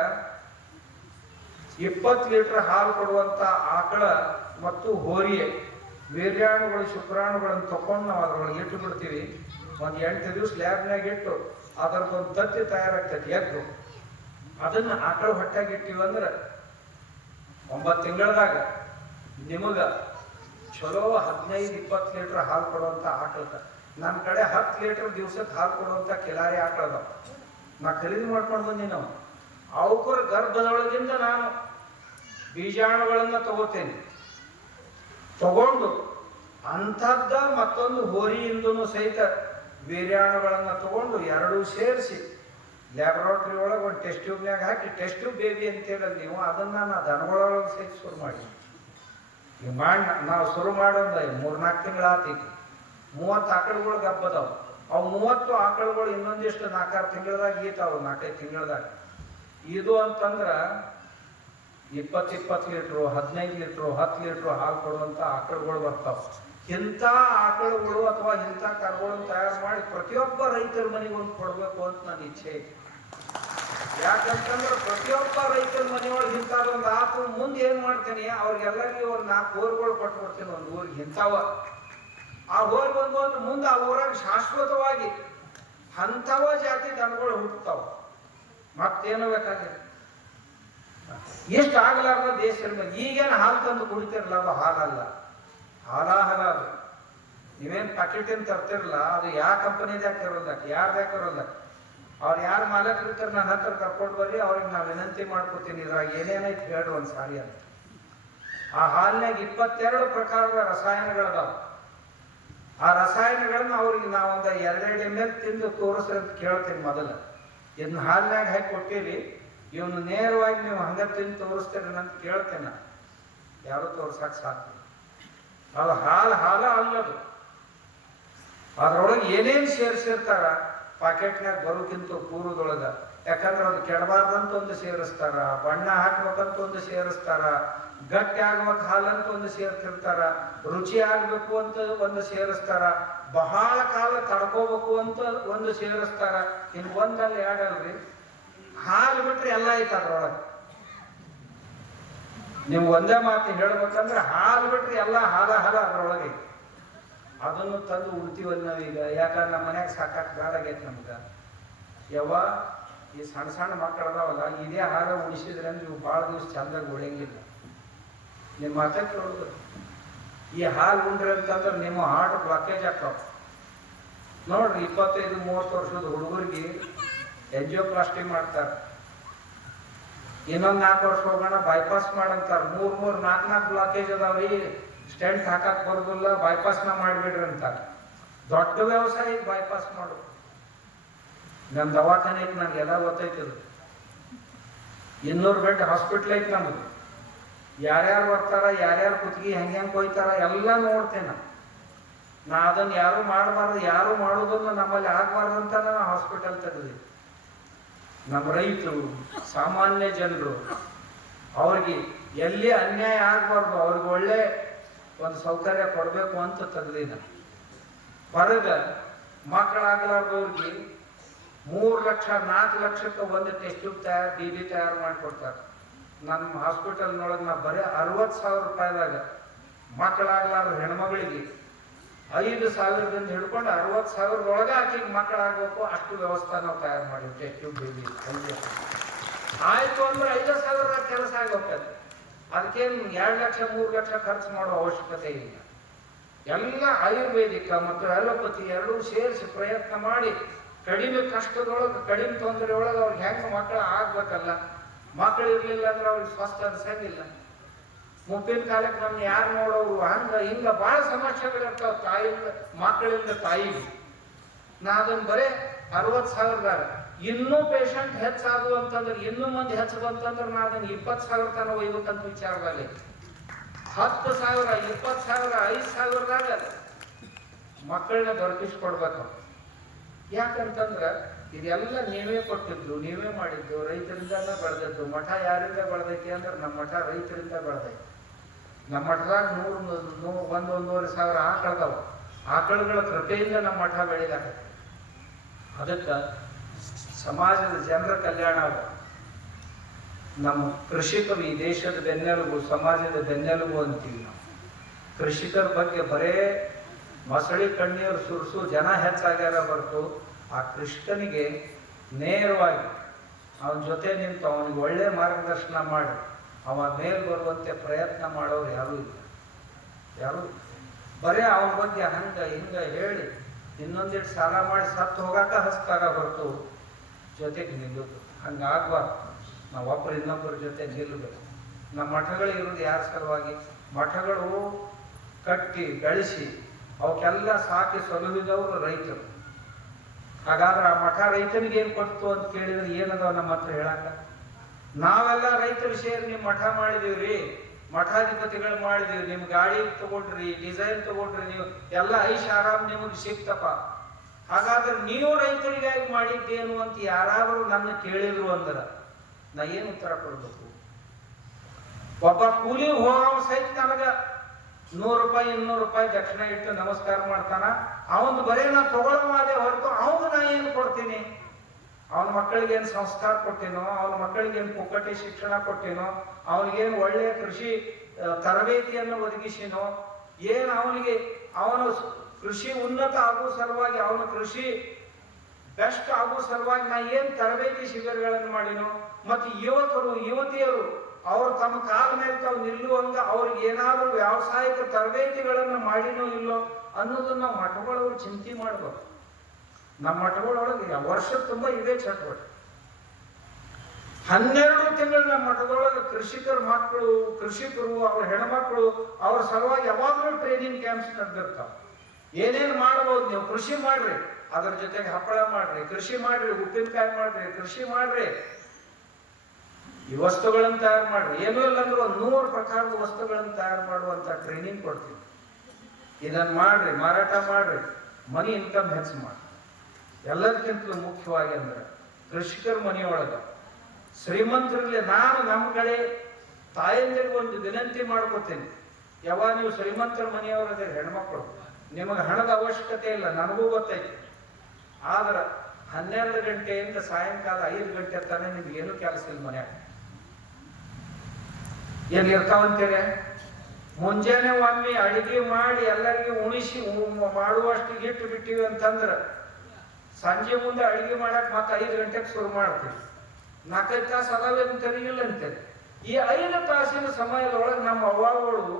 20 ಲೀಟರ್ ಹಾಲು ಕೊಡುವಂತ ಆಕಳ ಮತ್ತು ಹೋರಿಯೆ ವೀರ್ಯಾಣುಗಳು ಶುಕ್ರಾಣುಗಳನ್ನು ತಕೊಂಡು ನಾವು ಅದ್ರೊಳಗೆ ಇಟ್ಟು ಬಿಡ್ತೀವಿ. ಒಂದು 8 ದಿವಸ ಲ್ಯಾಬ್ನಾಗ ಇಟ್ಟು ಅದರದೊಂದು ತತ್ತಿ ತಯಾರಾಗ್ತೈತಿ ಎದ್ದು. ಅದನ್ನ ಆಕಳ ಹೊಟ್ಯಾಗ ಇಟ್ಟಿವಂದ್ರೆ 9 ತಿಂಗಳದಾಗ ನಿಮಗ ಚಲೋ 15-20 ಲೀಟರ್ ಹಾಲು ಕೊಡುವಂತ ಆಕಳ. ನನ್ನ ಕಡೆ 10 ಲೀಟರ್ ದಿವ್ಸಕ್ಕೆ ಹಾಲು ಕೊಡುವಂತ ಕಿಲಾರಿ ಆಕಳದ ನಾ ಖರೀದಿ ಮಾಡ್ಕೊಂಡು ಬಂದೀನಿ. ನಾವು ಅವಕರ ಗರ್ಭದೊಳಗಿಂದ ನಾನು ಬೀಜಾಣುಗಳನ್ನ ತಗೋತೇನೆ. ತಗೊಂಡು ಅಂಥದ್ದ ಮತ್ತೊಂದು ಹೋರಿಯಿಂದನೂ ಸಹಿತ ವೀರ್ಯಾಣುಗಳನ್ನ ತಗೊಂಡು 2 ಸೇರಿಸಿ ಲ್ಯಾಬೊರೇಟರಿ ಒಳಗೆ ಒಂದು ಟೆಸ್ಟ್ ಟ್ಯೂಬ್ನಾಗ ಹಾಕಿ, ಟೆಸ್ಟ್ ಟ್ಯೂಬ್ ಬೇಬಿ ಅಂತೇಳಿ ನೀವು ಅದನ್ನ ನಾ ದನಗಳೊಳಗೆ ಸಹಿತ ಶುರು ಮಾಡಿ ನಾವು ಶುರು ಮಾಡೋದು 3-4 ತಿಂಗಳಾತಿ. 30 ಆಕಳುಗಳು ಗಬ್ಬದಾವು. ಅವು 30 ಆಕಳುಗಳು ಇನ್ನೊಂದಿಷ್ಟು 4-6 ತಿಂಗಳದಾಗ ಈತಾವು, 4-5 ತಿಂಗಳದಾಗ. ಇದು ಅಂತಂದ್ರ 20-20 ಲೀಟ್ರು 15 ಲೀಟ್ರು 10 ಲೀಟ್ರು ಹಾಲು ಕೊಡುವಂತ ಆಕಳುಗಳು ಬರ್ತಾವ. ಇಂಥ ಆಕಳುಗಳು ಅಥವಾ ಇಂಥ ಕರುಗಳನ್ನು ತಯಾರು ಮಾಡಿ ಪ್ರತಿಯೊಬ್ಬ ರೈತರ ಮನೆಗೆ ಒಂದು ಕೊಡ್ಬೇಕು ಅಂತ ನನ್ನ ಇಚ್ಛೆ ಐತಿ. ಯಾಕಂತಂದ್ರೆ ಪ್ರತಿಯೊಬ್ಬ ರೈತರ ಮನೆಯೊಳಗೆ ಇಂಥದೊಂದು ಆತು ಮುಂದೆ ಏನ್ ಮಾಡ್ತೀನಿ, ಅವ್ರಿಗೆಲ್ಲರಿಗೂ ಒಂದು 4 ಹೋರಿಗಳು ಕೊಟ್ಬಿಡ್ತೀನಿ ಒಂದು ಊರಿಗೆ. ಇಂಥವ ಆ ಹೋರಿ ಬಂದು ಮುಂದೆ ಆ ಊರಾಗ ಶಾಶ್ವತವಾಗಿ ಅಂಥವ ಜಾತಿ ದನಗಳು ಹುಟ್ಟುತ್ತಾವ. ಮತ್ತೇನು ಬೇಕಾಗಿದೆ ಎಷ್ಟು ಆಗಲಾರ್ದ ದೇಶದ ಮೇಲೆ. ಈಗೇನು ಹಾಲು ತಂದು ಕುಡಿತಿರಲ್ಲ ಅದು ಹಾಲಲ್ಲ, ಹಾಲಾಹಲ ಅದು. ನೀವೇನು ಪ್ಯಾಕೆಟಿನ ತರ್ತಿರಲ್ಲ ಅದು ಯಾವ ಕಂಪನಿದಾಗ ಇರೋಲ್ಲ, ಯಾರ್ದಾಗ ಇರೋಲ್ಲ. ಅವ್ರು ಯಾರು ಮಾಲಕರು ಇರ್ತಾರೆ ನನ್ನ ಹತ್ರ ಕರ್ಕೊಂಡು ಬರ್ರಿ, ಅವ್ರಿಗೆ ನಾವು ವಿನಂತಿ ಮಾಡ್ಕೊತೀನಿ ಇದ್ರಾಗ ಏನೇನೈತಿ ಹೇಳ್ರಿ ಒಂದು ಸಾರಿ ಅಂತ. ಆ ಹಾಲಿನಾಗ 22 ಪ್ರಕಾರದ ರಸಾಯನಗಳದಾವ. ಆ ರಸಾಯನಗಳನ್ನ ಅವ್ರಿಗೆ ನಾವೊಂದು 2 ml ತಿಂದು ತೋರಿಸ್ರಿ ಅಂತ ಕೇಳ್ತೀನಿ ಮೊದಲು. ಇದನ್ನ ಹಾಲಿನಾಗ ಹಾಕಿ ಕೊಟ್ಟಿರಿ, ಇವನು ನೇರವಾಗಿ ನೀವು ಹಂಗ ತಿಂದು ತೋರಿಸ್ತೀರಿ ಅಂತ ಕೇಳ್ತೇನೆ. ಯಾರು ತೋರ್ಸಕ್ ಸಾಧ್ಯ? ಅದು ಹಾಲ ಅಲ್ಲದು. ಅದ್ರೊಳಗೆ ಏನೇನು ಸೇರಿಸಿರ್ತಾರ ಪಾಕೆಟ್ನಾಗ ಬರೋಕ್ಕಿಂತ ಪೂರ್ವದೊಳಗ. ಯಾಕಂದ್ರೆ ಅದು ಕೆಡಬಾರ್ದಂತ ಒಂದು ಸೇರಿಸ್ತಾರ, ಬಣ್ಣ ಹಾಕ್ಬೇಕಂತ ಒಂದು ಸೇರಿಸ್ತಾರ, ಗಟ್ಟಿ ಆಗ್ಬೇಕು ಹಾಲಂತ ಒಂದು ಸೇರ್ತಿರ್ತಾರ, ರುಚಿ ಆಗ್ಬೇಕು ಅಂತ ಒಂದು ಸೇರಿಸ್ತಾರ, ಬಹಳ ಕಾಲ ತಡ್ಕೋಬೇಕು ಅಂತ ಒಂದು ಸೇರಿಸ್ತಾರ. ಇನ್ನು ಒಂದಲ್ಲಿ 2 ಅಲ್ರಿ, ಹಾಲು ಬಿಟ್ರೆ ಎಲ್ಲ ಐತೆ ಅದ್ರೊಳಗೆ. ನೀವು ಒಂದೇ ಮಾತು ಹೇಳ್ಬೇಕಂದ್ರೆ ಹಾಲು ಬಿಟ್ರೆ ಎಲ್ಲ ಹಾಲ ಅದ್ರೊಳಗೆ. ಅದನ್ನು ತಂದು ಉಡ್ತೀವಲ್ಲ ನಾವೀಗ. ಯಾಕಂದ್ರೆ ನಮ್ಮ ಮನ್ಯಾಗ ಸಾಕಾಕ್ ಬೇಡಾಗೈತೆ ನಮ್ಗೆ. ಈ ಸಣ್ಣ ಸಣ್ಣ ಮಕ್ಕಳು ಅದಾವಲ್ಲ, ಇದೇ ಹಾರ ಉಡಿಸಿದ್ರೆ ಅಂದ್ರೆ ನೀವು ಭಾಳ ದಿವಸ ಚಂದಾಗಿ ಉಳಿಯಂಗಿಲ್ಲ. ನಿಮ್ಮ ಮಾತೇ ಕೇಳೋದು. ಈ ಹಾಲು ಉಂಡ್ರಿ ಅಂತಂದ್ರೆ ನಿಮ್ಮ ಹಾರ್ಟ್ ಬ್ಲಾಕೇಜ್ ಆಗ್ತಾವ ನೋಡ್ರಿ. 25-30 ವರ್ಷದ ಹುಡುಗರಿಗೆ ಎಂಜಿಯೋಪ್ಲಾಸ್ಟಿ ಮಾಡ್ತಾರೆ. ಇನ್ನೊಂದು 4 ವರ್ಷ ಹೋಗೋಣ ಬೈಪಾಸ್ ಮಾಡಂತಾರ. 3-4 ಬ್ಲಾಕೇಜ್ ಅದಾವ್ರಿ. ಸ್ಟೆಂಟ್ ಹಾಕಕ್ ಬರೋದಿಲ್ಲ, ಬೈಪಾಸ್ನ ಮಾಡಿಬಿಡ್ರಿ ಅಂತ. ದೊಡ್ಡ ವ್ಯವಸಾಯಕ್ಕೆ ಬೈಪಾಸ್ ಮಾಡು. ನಮ್ಮ ದವಾಖಾನೆ ಐತಿ, ನನಗೆಲ್ಲ ಗೊತ್ತೈತಿದ್ರು. 200 ಬೆಡ್ ಹಾಸ್ಪಿಟ್ಲ್ ಐತಿ ನಮ್ದು. ಯಾರ್ಯಾರು ಬರ್ತಾರ, ಯಾರ್ಯಾರು ಕುತ್ತಿಗೆ ಹೆಂಗೆ ಕೊಯ್ತಾರ ಎಲ್ಲ ನೋಡ್ತೇನೆ. ನಾ ಅದನ್ನು ಯಾರು ಮಾಡಬಾರ್ದು, ಯಾರು ಮಾಡೋದನ್ನು ನಮ್ಮಲ್ಲಿ ಆಗಬಾರ್ದು ಅಂತ ನಾನು ಹಾಸ್ಪಿಟಲ್ ತೆಗೆದಿದ್ದೆ. ನಮ್ಮ ರೈತರು, ಸಾಮಾನ್ಯ ಜನರು, ಅವ್ರಿಗೆ ಎಲ್ಲಿ ಅನ್ಯಾಯ ಆಗಬಾರ್ದು, ಅವ್ರಿಗೆ ಒಳ್ಳೆ ಒಂದು ಸೌಕರ್ಯ ಕೊಡಬೇಕು ಅಂತ ತೆಗೆದಿದ್ದ. ಹೊರಗೆ ಮಕ್ಕಳಾಗಲಾರ್ದವ್ರಿಗೆ 3 ಲಕ್ಷ 4 ಲಕ್ಷಕ್ಕೆ ಒಂದು ಟೆಸ್ಟ್ ಟ್ಯೂಬ್ BB ತಯಾರು ಮಾಡಿಕೊಡ್ತಾರೆ. ನಮ್ಮ ಹಾಸ್ಪಿಟಲ್ನೊಳಗೆ ನಾ ಬರೀ 60,000 ರೂಪಾಯಿದಾಗ ಮಕ್ಕಳಾಗಲಾರ್ದ ಹೆಣ್ಮಗಳಿಗೆ 5,000ದಿಂದ ಹಿಡ್ಕೊಂಡು 60,000 ಆಕೆಗೆ ಮಕ್ಕಳಾಗಬೇಕು, ಅಷ್ಟು ವ್ಯವಸ್ಥೆ ನಾವು ತಯಾರು ಮಾಡಿವಿ. ಟೆಸ್ಟ್ ಟ್ಯೂಬ್ BB ಆಯ್ತು ಅಂದ್ರೆ 5,000 ಕೆಲಸ ಆಗೋಗ್ತದೆ. ಅದಕ್ಕೇನು 2 ಲಕ್ಷ 3 ಲಕ್ಷ ಖರ್ಚು ಮಾಡೋ ಅವಶ್ಯಕತೆ ಇಲ್ಲ. ಎಲ್ಲ ಆಯುರ್ವೇದಿಕ ಮತ್ತು ಅಲೋಪತಿ ಎರಡೂ ಸೇರಿಸಿ ಪ್ರಯತ್ನ ಮಾಡಿ ಕಡಿಮೆ ಕಷ್ಟದೊಳಗೆ, ಕಡಿಮೆ ತೊಂದರೆ ಒಳಗೆ ಅವ್ರಿಗೆ ಹೆಂಗೆ ಮಕ್ಕಳು ಆಗ್ಬೇಕಲ್ಲ. ಮಕ್ಕಳು ಇರ್ಲಿಲ್ಲ ಅಂದ್ರೆ ಅವ್ರಿಗೆ ಸ್ವಸ್ಥ ಅನ್ಸಂಗಿಲ್ಲ. ಮುಪ್ಪಿನ ಕಾಲಕ್ಕೆ ನಮ್ಗೆ ಯಾರು ನೋಡೋರು, ಹಿಂಗ ಬಹಳ ಸಮಸ್ಯೆಗಳಿರ್ತಾವ ತಾಯಿಯಿಂದ ಮಕ್ಕಳಿಂದ ತಾಯಿಗೆ. ನಾ ಅದನ್ನ ಬರೇ 60,000ದಾಗ ಇನ್ನೂ ಪೇಷಂಟ್ ಹೆಚ್ಚಾದವು ಅಂತಂದ್ರೆ, ಇನ್ನೂ ಮಂದಿ ಹೆಚ್ಚು ಬಂತಂದ್ರೆ ನಾ ಅದನ್ನ 20,000 ತನಕ ಒಯ್ಬೇಕಂತ ವಿಚಾರದಲ್ಲಿ 10,000 20,000 5,000ದಾಗ ಮಕ್ಕಳನ್ನ ದೊರಕಿಸ್ಕೊಡ್ಬೇಕು. ಯಾಕಂತಂದ್ರ ಇದೆಲ್ಲ ನೀವೇ ಕೊಟ್ಟಿದ್ದು, ನೀವೇ ಮಾಡಿದ್ದು, ರೈತರಿಂದಾನ ಬೆಳೆದದ್ದು. ಮಠ ಯಾರಿಂದ ಬೆಳೆದೈತಿ ಅಂದ್ರೆ ನಮ್ಮ ಮಠ ರೈತರಿಂದ ಬೆಳೆದೈತಿ. ನಮ್ಮ ಮಠದಾಗ 1,1,500 ಆಕಳದವ. ಆಕಳುಗಳ ಕೃಪೆಯಿಂದ ನಮ್ಮ ಮಠ ಬೆಳೆದಾಕೈತಿ. ಅದಕ್ಕೆ ಸಮಾಜದ ಜನರ ಕಲ್ಯಾಣ ಅದ. ನಮ್ಮ ಕೃಷಿಕರು ಈ ದೇಶದ ಬೆನ್ನೆಲುಬು, ಸಮಾಜದ ಬೆನ್ನೆಲುಬು ಅಂತೀವಿ ನಾವು. ಕೃಷಿಕರ ಬಗ್ಗೆ ಬರೇ ಮೊಸಳಿ ಕಣ್ಣೀರು ಸುರಿಸು ಜನ ಹೆಚ್ಚಾಗ್ಯಾರ ಹೊರತು ಆ ಕೃಷಿಕನಿಗೆ ನೇರವಾಗಿ ಅವನ ಜೊತೆ ನಿಂತು ಅವನಿಗೆ ಒಳ್ಳೆ ಮಾರ್ಗದರ್ಶನ ಮಾಡಿ ಅವ ಮೇಲ್ ಬರುವಂತೆ ಪ್ರಯತ್ನ ಮಾಡೋರು ಯಾರೂ ಇಲ್ಲ. ಯಾರು ಬರೇ ಅವನ ಬಗ್ಗೆ ಹಿಂಗ ಹೇಳಿ ಇನ್ನೊಂದಿಟ್ಟು ಸಾಲ ಮಾಡಿ ಸತ್ತು ಹೋಗಾಕ ಹಸ್ತಾಗ ಹೊರತು ಜೊತೆಗೆ ನಿಲ್ಲೋದು ಹಂಗಾಗ್ಬಾರ್ದು. ನಾವು ಒಬ್ಬರು ಇನ್ನೊಬ್ಬರ ಜೊತೆ ನಿಲ್ಲಬೇಕು. ನಮ್ಮ ಮಠಗಳು ಇರೋದು ಯಾರ ಸಲುವಾಗಿ? ಮಠಗಳು ಕಟ್ಟಿ ಬೆಳೆಸಿ ಅವಕ್ಕೆಲ್ಲ ಸಾಕಿ ಸಲುಹಿದವರು ರೈತರು. ಹಾಗಾದ್ರೆ ಆ ಮಠ ರೈತನಿಗೆ ಏನು ಕೊಡ್ತು ಅಂತ ಕೇಳಿದ್ರೆ ಏನದಾವ ನಮ್ಮ ಹತ್ರ ಹೇಳಾಕ? ನಾವೆಲ್ಲ ರೈತರು ಸೇರಿ ನಿಮ್ಮ ಮಠ ಮಾಡಿದೀವ್ರಿ, ಮಠಾಧಿಪತಿಗಳು ಮಾಡಿದೀವಿ, ನಿಮ್ ಗಾಡಿ ತಗೊಂಡ್ರಿ, ಡಿಸೈನ್ ತಗೊಂಡ್ರಿ, ನೀವು ಎಲ್ಲ ಐಶ್ ಆರಾಮ್ ನಿಮಗೆ ಸಿಕ್ತಪ್ಪ. ಹಾಗಾದ್ರೆ ನೀವು ರೈತರಿಗಾಗಿ ಮಾಡಿದ್ದೇನು ಅಂತ ಯಾರಾದರೂ ನನ್ನ ಕೇಳಿದ್ರು ಅಂದ್ರೆ ನಾ ಏನು ಉತ್ತರ ಕೊಡ್ಬೇಕು? ಒಬ್ಬ ಕೂಲಿ ಹೋಗೋ ಸಹಿತ ನನಗ 100 ರೂಪಾಯಿ 200 ರೂಪಾಯಿ ದಕ್ಷಿಣ ಇಟ್ಟು ನಮಸ್ಕಾರ ಮಾಡ್ತಾನ. ಅವನು ಬರೇ ನಾ ತಗೊಳ್ಳೋದೇ ಹೊರತು ಅವನು ನಾ ಏನು ಕೊಡ್ತೀನಿ? ಅವನ ಮಕ್ಕಳಿಗೆ ಏನು ಸಂಸ್ಕಾರ ಕೊಟ್ಟೇನೋ, ಅವನ ಮಕ್ಕಳಿಗೆ ಏನು ಪುಕ್ಕಟಿ ಶಿಕ್ಷಣ ಕೊಟ್ಟೇನೋ, ಅವನಿಗೇನು ಒಳ್ಳೆಯ ಕೃಷಿ ತರಬೇತಿಯನ್ನು ಒದಗಿಸಿನೋ, ಏನು ಅವನು ಕೃಷಿ ಉನ್ನತ ಆಗೋ ಸಲುವಾಗಿ, ಅವನ ಕೃಷಿ ಬೆಸ್ಟ್ ಆಗೋ ಸಲುವಾಗಿ ನಾ ಏನು ತರಬೇತಿ ಶಿಬಿರಗಳನ್ನು ಮಾಡಿನೋ, ಮತ್ತು ಯುವಕರು ಯುವತಿಯರು ಅವ್ರು ತಮ್ಮ ಕಾಲ ಮೇಲೆ ತಾವು ನಿಲ್ಲುವಂಗ ಅವ್ರಿಗೆ ಏನಾದರೂ ವ್ಯಾವಸಾಯಿಕ ತರಬೇತಿಗಳನ್ನು ಮಾಡಿನೋ ಇಲ್ಲೋ ಅನ್ನೋದನ್ನ ನಾವು ಮಠಗಳವರು ಚಿಂತೆ ಮಾಡ್ಬೇಕು. ನಮ್ಮ ಮಠಗಳೊಳಗೆ ವರ್ಷ ತುಂಬ ಇದೇ ಚಟುವಟಿಕೆ. 12 ತಿಂಗಳು ನಮ್ಮ ಮಠದೊಳಗೆ ಕೃಷಿಕರ ಮಕ್ಕಳು, ಕೃಷಿಕರು, ಅವ್ರ ಹೆಣ್ಮಕ್ಳು ಅವ್ರ ಸಲುವಾಗಿ ಯಾವಾಗಲೂ ಟ್ರೈನಿಂಗ್ ಕ್ಯಾಂಪ್ಸ್ ನಡೆದಿರ್ತಾವ. ಏನೇನು ಮಾಡ್ಬೋದು ನೀವು? ಕೃಷಿ ಮಾಡ್ರಿ, ಅದ್ರ ಜೊತೆಗೆ ಹಪ್ಪಳ ಮಾಡ್ರಿ, ಕೃಷಿ ಮಾಡ್ರಿ, ಉಪ್ಪಿನಕಾಯಿ ಮಾಡ್ರಿ, ಕೃಷಿ ಮಾಡ್ರಿ, ಈ ವಸ್ತುಗಳನ್ನು ತಯಾರು ಮಾಡ್ರಿ. ಏನೂ ಇಲ್ಲ ಅಂದ್ರೆ 100 ಪ್ರಕಾರದ ವಸ್ತುಗಳನ್ನು ತಯಾರು ಮಾಡುವಂತ ಟ್ರೈನಿಂಗ್ ಕೊಡ್ತೀವಿ. ಇದನ್ನು ಮಾಡ್ರಿ, ಮಾರಾಟ ಮಾಡ್ರಿ, ಮನಿ ಇನ್ಕಮ್ ಹೆಚ್ಚು ಮಾಡಿ. ಎಲ್ಲದಕ್ಕಿಂತಲೂ ಮುಖ್ಯವಾಗಿ ಅಂದ್ರೆ ಕೃಷಿಕರ ಮನೆಯೊಳಗೆ ಶ್ರೀಮಂತರಲ್ಲಿ ನಾನು ನಮ್ಮ ಕಡೆ ತಾಯಂದಿರಿಗೆ ಒಂದು ವಿನಂತಿ ಮಾಡ್ಕೋತೀನಿ. ಯಾವಾಗ ನೀವು ಶ್ರೀಮಂತರ ಮನೆಯವರದೇ ಹೆಣ್ಮಕ್ಳು, ನಿಮಗೆ ಹಣದ ಅವಶ್ಯಕತೆ ಇಲ್ಲ, ನನಗೂ ಗೊತ್ತೈತಿ. ಆದ್ರೆ 12 ಗಂಟೆಯಿಂದ ಸಾಯಂಕಾಲ 5 ಗಂಟೆ ತಾನೇ ನಿಮ್ಗೇನು ಕೆಲಸ ಇಲ್ಲ ಮನ್ಯಾಗ. ಏನ್ ಇರ್ತಾವಂತೀರ? ಮುಂಜಾನೆ ಒಮ್ಮೆ ಅಡಿಗೆ ಮಾಡಿ ಎಲ್ಲರಿಗೂ ಉಣಿಸಿ ಮಾಡುವಷ್ಟು ಇಟ್ಟು ಬಿಟ್ಟಿವಿ ಅಂತಂದ್ರ ಸಂಜೆ ಮುಂದೆ ಅಡಿಗೆ ಮಾಡಕ್ ಮತ್ತೆ 5 ಗಂಟೆಗೆ ಶುರು ಮಾಡ್ತೀವಿ. 4-5 ತಾಸು ಅದಾವೇನು ತೆರಿಗಿಲ್ಲ ಅಂತೇಳಿ. ಈ 5 ತಾಸಿನ ಸಮಯದೊಳಗೆ ನಮ್ಮ ಅವ್ವಗಳು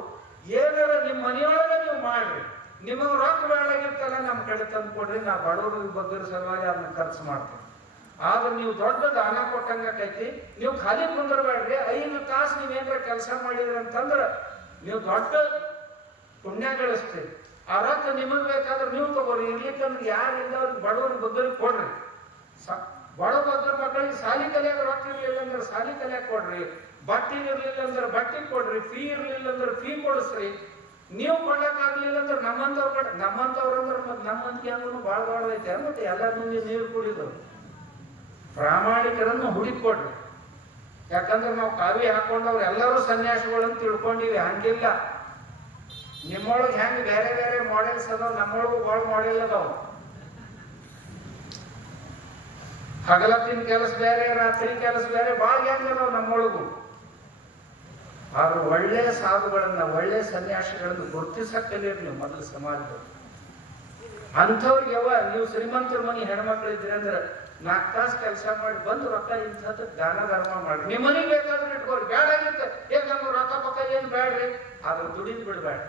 ಏನಾರ ನಿಮ್ಮ ಮನೆಯೊಳಗೆ ನೀವು ಮಾಡ್ರಿ, ನಿಮಗೆ ರೊಕ್ಕ ಬೇಡಾಗಿರ್ತಲ್ಲ ನಮ್ಮ ಕಡೆ ತಂದು ಕೊಡ್ರಿ, ನಾ ಬಡವರು ಬಗ್ಗರ ಸಲುವಾಗಿ ಅದನ್ನ ಖರ್ಚು ಮಾಡ್ತೀನಿ. ಆದ್ರೆ ನೀವು ದೊಡ್ಡ ದಾನ ಕೊಟ್ಟಂಗೈತಿ. ನೀವು ಖಾಲಿ ಕುಂದರ್ಬೇಡ್ರಿ. 5 ತಾಸು ನೀವೇನಾರ ಕೆಲಸ ಮಾಡಿದ್ರಿ ಅಂತಂದ್ರೆ ನೀವು ದೊಡ್ಡ ಪುಣ್ಯ ಗಳಿಸ್ತೀರಿ. ಆ ರೊಕ್ಕ ನಿಮಗೆ ಬೇಕಾದ್ರೆ ನೀವು ತಗೋರಿ, ಇರ್ಲಿಕ್ಕಂದ್ರೆ ಯಾರಿಂದ ಅವ್ರಿಗೆ ಬಡವ್ರಿಗೆ ಬಗ್ಗರಿಗೆ ಕೊಡ್ರಿ. ಬಡ ಬಗ್ಗರ ಮಕ್ಕಳಿಗೆ ಸಾಲಿ ಕಲಿಯಾಗ ರೊಕ್ಕ ಇರ್ಲಿಲ್ಲ ಅಂದ್ರೆ ಸಾಲಿ ಕಲಿಯಾಕ ಕೊಡ್ರಿ, ಬಟ್ಟೆ ಇರ್ಲಿಲ್ಲ ಅಂದ್ರೆ ಬಟ್ಟೆ ಕೊಡ್ರಿ, ಫೀ ಇರ್ಲಿಲ್ಲ ಅಂದ್ರೆ ಫೀ ಕೊಡಿಸ್ರಿ. ನೀವು ಕೊಡ್ಲಿಕ್ಕಾಗ್ಲಿಲ್ಲ ಅಂದ್ರೆ ನಮ್ಮಂತವ್ರಂದ್ರೆ ಮತ್ತೆ ನಮ್ಮಂತಿಗೆ ಅಂದ್ರೂ ಭಾಳ ಭಾಳ ಐತೆ. ಮತ್ತೆ ಎಲ್ಲ ಮಂದಿ ನೀರು ಕುಡಿದ್ರು ಪ್ರಾಮಾಣಿಕರನ್ನು ಹುಡುಕೊಡ್ರಿ. ಯಾಕಂದ್ರೆ ನಾವು ಕಾವಿ ಹಾಕೊಂಡವ್ರು ಎಲ್ಲರೂ ಸನ್ಯಾಸಿಗಳಂತ ತಿಳ್ಕೊಂಡಿವಿ, ಹಂಗಿಲ್ಲ. ನಿಮ್ಮೊಳಗೆ ಹೆಂಗ್ ಬೇರೆ ಬೇರೆ ಮಾಡೆಲ್ಸ್ ಅದಾವ, ನಮ್ಮೊಳಗೂ ಭಾಳ ಮಾಡೆಲ್ ಅದಾವ. ಹಗಲತ್ತಿನ ಕೆಲಸ ಬೇರೆ, ರಾತ್ರಿ ಕೆಲಸ ಬೇರೆ, ಭಾಳ ಹೆಂಗ್ ಅದಾವ ನಮ್ಮೊಳಗು. ಆದ್ರೆ ಒಳ್ಳೆ ಸಾಧುಗಳನ್ನ, ಒಳ್ಳೆ ಸನ್ಯಾಸಿಗಳನ್ನ ಗುರುತಿಸಕ್ ಕಲಿಯಿರಿ ನೀವು ಮೊದಲು ಸಮಾಜದಲ್ಲಿ. ಅಂಥವ್ರಿಗೆ ನೀವು ಶ್ರೀಮಂತರ ಮನೆ ಹೆಣ್ಮಕ್ಳು ಇದ್ರಿ ಅಂದ್ರೆ 4 ತಾಸು ಕೆಲಸ ಮಾಡಿ ಬಂದು ರೊಕ್ಕ ಇಂಥದ್ದು ದಾನ ಧರ್ಮ ಮಾಡಿ ನಿಮ್ಮ ಮನೆಗೆ ಬೇಕಾದ್ರೆ ಇಟ್ಕೋರಿ. ಬೇಡಾಗಿತ್ತು ಏನ್ ನಮ್ಗೆ ರೊಕ್ಕ ಪಕ್ಕ ಏನು ಬೇಡ್ರಿ, ಆದ್ರೆ ದುಡಿದು ಬಿಡಬೇಡ.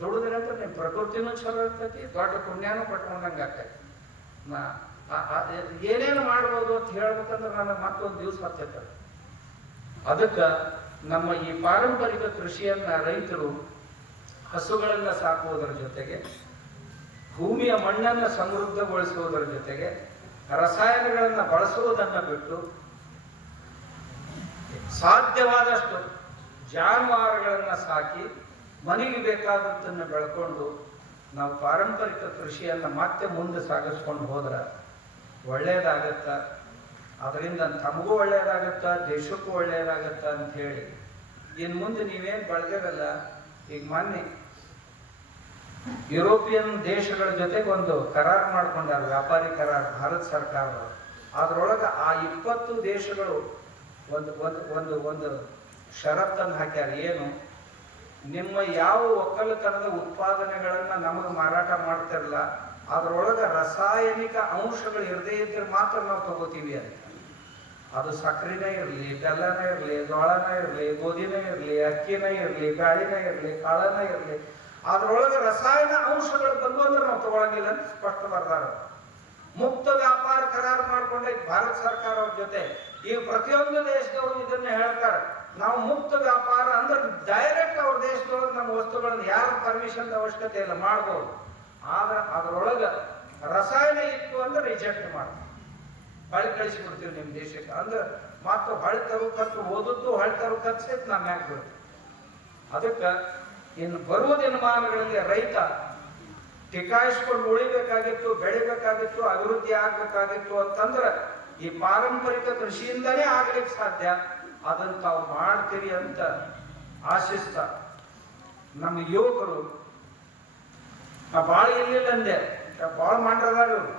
ದುಡಿದ್ರೆ ಅಂತ ನಿಮ್ಮ ಪ್ರಕೃತಿನೂ ಚಲೋ ಇರ್ತೈತಿ, ದೊಡ್ಡ ಪುಣ್ಯನೂ ಪಟ್ಕೊಂಡಂಗೆ ಆಗ್ತೈತಿ. ಏನೇನು ಮಾಡ್ಬೋದು ಅಂತ ಹೇಳ್ಬೇಕಂದ್ರೆ ನನಗೆ ಮತ್ತೊಂದು ದಿವಸ ಹತ್ತೈತೆ. ಅದಕ್ಕೆ ನಮ್ಮ ಈ ಪಾರಂಪರಿಕ ಕೃಷಿಯನ್ನ ರೈತರು ಹಸುಗಳನ್ನ ಸಾಕುವುದರ ಜೊತೆಗೆ, ಭೂಮಿಯ ಮಣ್ಣನ್ನು ಸಮೃದ್ಧಗೊಳಿಸುವುದರ ಜೊತೆಗೆ, ರಸಾಯನಗಳನ್ನ ಬಳಸುವುದನ್ನು ಬಿಟ್ಟು ಸಾಧ್ಯವಾದಷ್ಟು ಜಾನುವಾರುಗಳನ್ನ ಸಾಕಿ ಮನೆಗೆ ಬೇಕಾದದ್ದನ್ನು ಬೆಳ್ಕೊಂಡು ನಾವು ಪಾರಂಪರಿಕ ಕೃಷಿಯನ್ನ ಮತ್ತೆ ಮುಂದೆ ಸಾಗಿಸ್ಕೊಂಡು ಹೋದ್ರೆ ಒಳ್ಳೇದಾಗತ್ತ. ಅದರಿಂದ ತಮಗೂ ಒಳ್ಳೇದಾಗತ್ತ, ದೇಶಕ್ಕೂ ಒಳ್ಳೇದಾಗತ್ತ ಅಂತ ಹೇಳಿ ಇನ್ನು ಮುಂದೆ ನೀವೇನು ಬೆಳೆದಿರಲ್ಲ. ಈಗ ಮೊನ್ನೆ ಯುರೋಪಿಯನ್ ದೇಶಗಳ ಜೊತೆಗೆ ಒಂದು ಕರಾರ್ ಮಾಡ್ಕೊಂಡಾರ, ವ್ಯಾಪಾರಿ ಕರಾರ್ ಭಾರತ ಸರ್ಕಾರದವರು. ಅದ್ರೊಳಗೆ ಆ 20 ದೇಶಗಳು ಒಂದು ಷರತ್ತನ್ನು ಹಾಕ್ಯಾರ. ಏನು, ನಿಮ್ಮ ಯಾವ ಒಕ್ಕಲತನದ ಉತ್ಪಾದನೆಗಳನ್ನ ನಮಗೆ ಮಾರಾಟ ಮಾಡ್ತಿರಲ್ಲ ಅದ್ರೊಳಗೆ ರಾಸಾಯನಿಕ ಅಂಶಗಳು ಇರದೇ ಇದ್ರೆ ಮಾತ್ರ ನಾವು ತಗೋತೀವಿ ಅಂತ. ಅದು ಸಕ್ಕರೆನೇ ಇರಲಿ, ಬೆಲ್ಲನೇ ಇರಲಿ, ಜೋಳನೇ ಇರಲಿ, ಗೋಧಿನೇ ಇರಲಿ, ಅಕ್ಕಿನೇ ಇರಲಿ, ಬ್ಯಾಳಿನೇ ಇರಲಿ, ಕಾಳನೇ ಇರಲಿ, ಅದ್ರೊಳಗೆ ರಸಾಯನ ಅಂಶಗಳು ಬಂದು ಅಂದ್ರೆ ನಾವು ತಗೊಳಂಗಿಲ್ಲ ಅಂತ ಸ್ಪಷ್ಟ ಬರ್ದಾರ. ಮುಕ್ತ ವ್ಯಾಪಾರ ಕರಾರು ಮಾಡ್ಕೊಂಡೈತಿ ಭಾರತ ಸರ್ಕಾರ ಅವ್ರ ಜೊತೆ. ಈಗ ಪ್ರತಿಯೊಂದು ದೇಶದವರು ಇದನ್ನ ಹೇಳ್ತಾರೆ, ನಾವು ಮುಕ್ತ ವ್ಯಾಪಾರ ಅಂದ್ರೆ ಡೈರೆಕ್ಟ್ ಅವ್ರ ದೇಶದೊಳಗೆ ನಮ್ಮ ವಸ್ತುಗಳನ್ನ ಯಾರ ಪರ್ಮಿಷನ್ ಅವಶ್ಯಕತೆ ಇಲ್ಲ, ಮಾಡ್ಬೋದು. ಆದ್ರೆ ಅದ್ರೊಳಗೆ ರಸಾಯನ ಇತ್ತು ಅಂದ್ರೆ ರಿಜೆಕ್ಟ್ ಮಾಡ್ತೀವಿ, ಹೊಳೆ ಕಳಿಸಿಬಿಡ್ತೀವಿ ನಿಮ್ಮ ದೇಶಕ್ಕೆ. ಅಂದ್ರೆ ಮತ್ತು ಹೊಳೆ ತರು ಖರ್ಚು, ಓದದ್ದು ಹೊಳೆ ತರು ಖರ್ಚು ನಮ್ಮ ಮ್ಯಾಗ ಬರುತ್ತೆ. ಅದಕ್ಕೆ ಇನ್ನು ಬರುವ ದಿನಮಾನಗಳಲ್ಲಿ ರೈತ ಟಿಕಾಯಿಸ್ಕೊಂಡು ಉಳಿಬೇಕಾಗಿತ್ತು, ಬೆಳಿಬೇಕಾಗಿತ್ತು, ಅಭಿವೃದ್ಧಿ ಆಗ್ಬೇಕಾಗಿತ್ತು ಅಂತಂದ್ರೆ ಈ ಪಾರಂಪರಿಕ ಕೃಷಿಯಿಂದಲೇ ಆಗ್ಲಿಕ್ಕೆ ಸಾಧ್ಯ. ಅದನ್ನು ತಾವು ಮಾಡ್ತೀರಿ ಅಂತ ಆಶಿಸ್ತ ನಮ್ಮ ಯುವಕರು ಭಾಳ ಇಲ್ಲಿಲ್ಲ ಅಂದೆ, ಭಾಳ ಮಾಡ್ರದಾರ ಇವರು,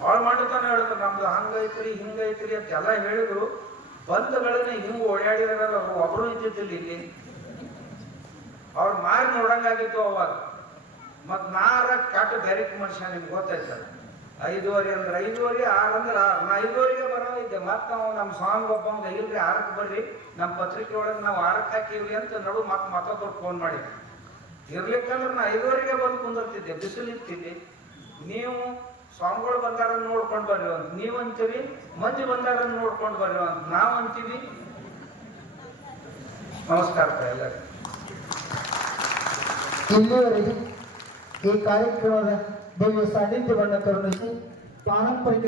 ಭಾಳ ಮಾಡ್ತಾನೆ ಹೇಳಿದ್ರು ನಮ್ದು ಹಂಗೈತ್ರಿ ಹಿಂಗೈತ್ರಿ ಅಂತ ಎಲ್ಲ ಹೇಳಿದ್ರು. ಬಂಧುಗಳನ್ನ ಹಿಂಗೆ ಓಡಾಡಿದಾರಲ್ಲ ಅವರು ಒಬ್ರು ಇದ್ದಿದ್ದಿಲ್ಲ ಇಲ್ಲಿ. ಅವ್ರು ಮಾರಿ ನೋಡಂಗಾಗಿತ್ತು ಅವಾಗ. ಮತ್ ನಾರ ಕಾಟ ಬೆರಿಕ್ ಮನುಷ್ಯ ನಿಮ್ಗೆ ಗೊತ್ತಾಯ್ತಲ್ಲ. 5:30 ಅಂದ್ರೆ 5:30, 6 ಅಂದ್ರೆ 6. ನಾ 5:30ಗೆ ಬರೋದಿದ್ದೆ. ಮತ್ತೆ ನಾವು ನಮ್ಮ ಸ್ವಾಮಿ ಒಬ್ಬಂಗ ಇಲ್ರಿ 6ಕ್ಕೆ ಬರ್ರಿ, ನಮ್ಮ ಪತ್ರಿಕೆ ಒಳಗೆ ನಾವು 6ಕ್ಕೆ ಹಾಕಿವ್ರಿ ಅಂತ ನಡು ಮತ್ತೊಬ್ಬರು ಫೋನ್ ಮಾಡಿದ್ವಿ. ಇರ್ಲಿಕ್ಕಂದ್ರೆ ನಾ 5:30ಗೆ ಬಂದು ಕುಂದಿರ್ತಿದ್ದೆ, ಬಿಸಿಲು ಇರ್ತಿದ್ದೆ. ನೀವು ಸ್ವಾಮಿಗಳು ಬಂದಾರ ನೋಡ್ಕೊಂಡು ಬರ್ರಿ ಅಂತ ನೀವ್ ಅಂತೀವಿ, ಮಂದಿ ಬಂದಾರ ನೋಡ್ಕೊಂಡು ಬರ್ರಿ ಅಂತ ನಾವ್ ಅಂತೀವಿ. ನಮಸ್ಕಾರ ಎಲ್ಲರಿಗೂ. ಇಲ್ಲಿಯವರೆಗೆ ಈ ಕಾರ್ಯಕ್ರಮದ ದಿವ್ಯ ಸಾನ್ನಿಧ್ಯವನ್ನು ಕರುಣಿಸಿ ಪಾರಂಪರಿಕ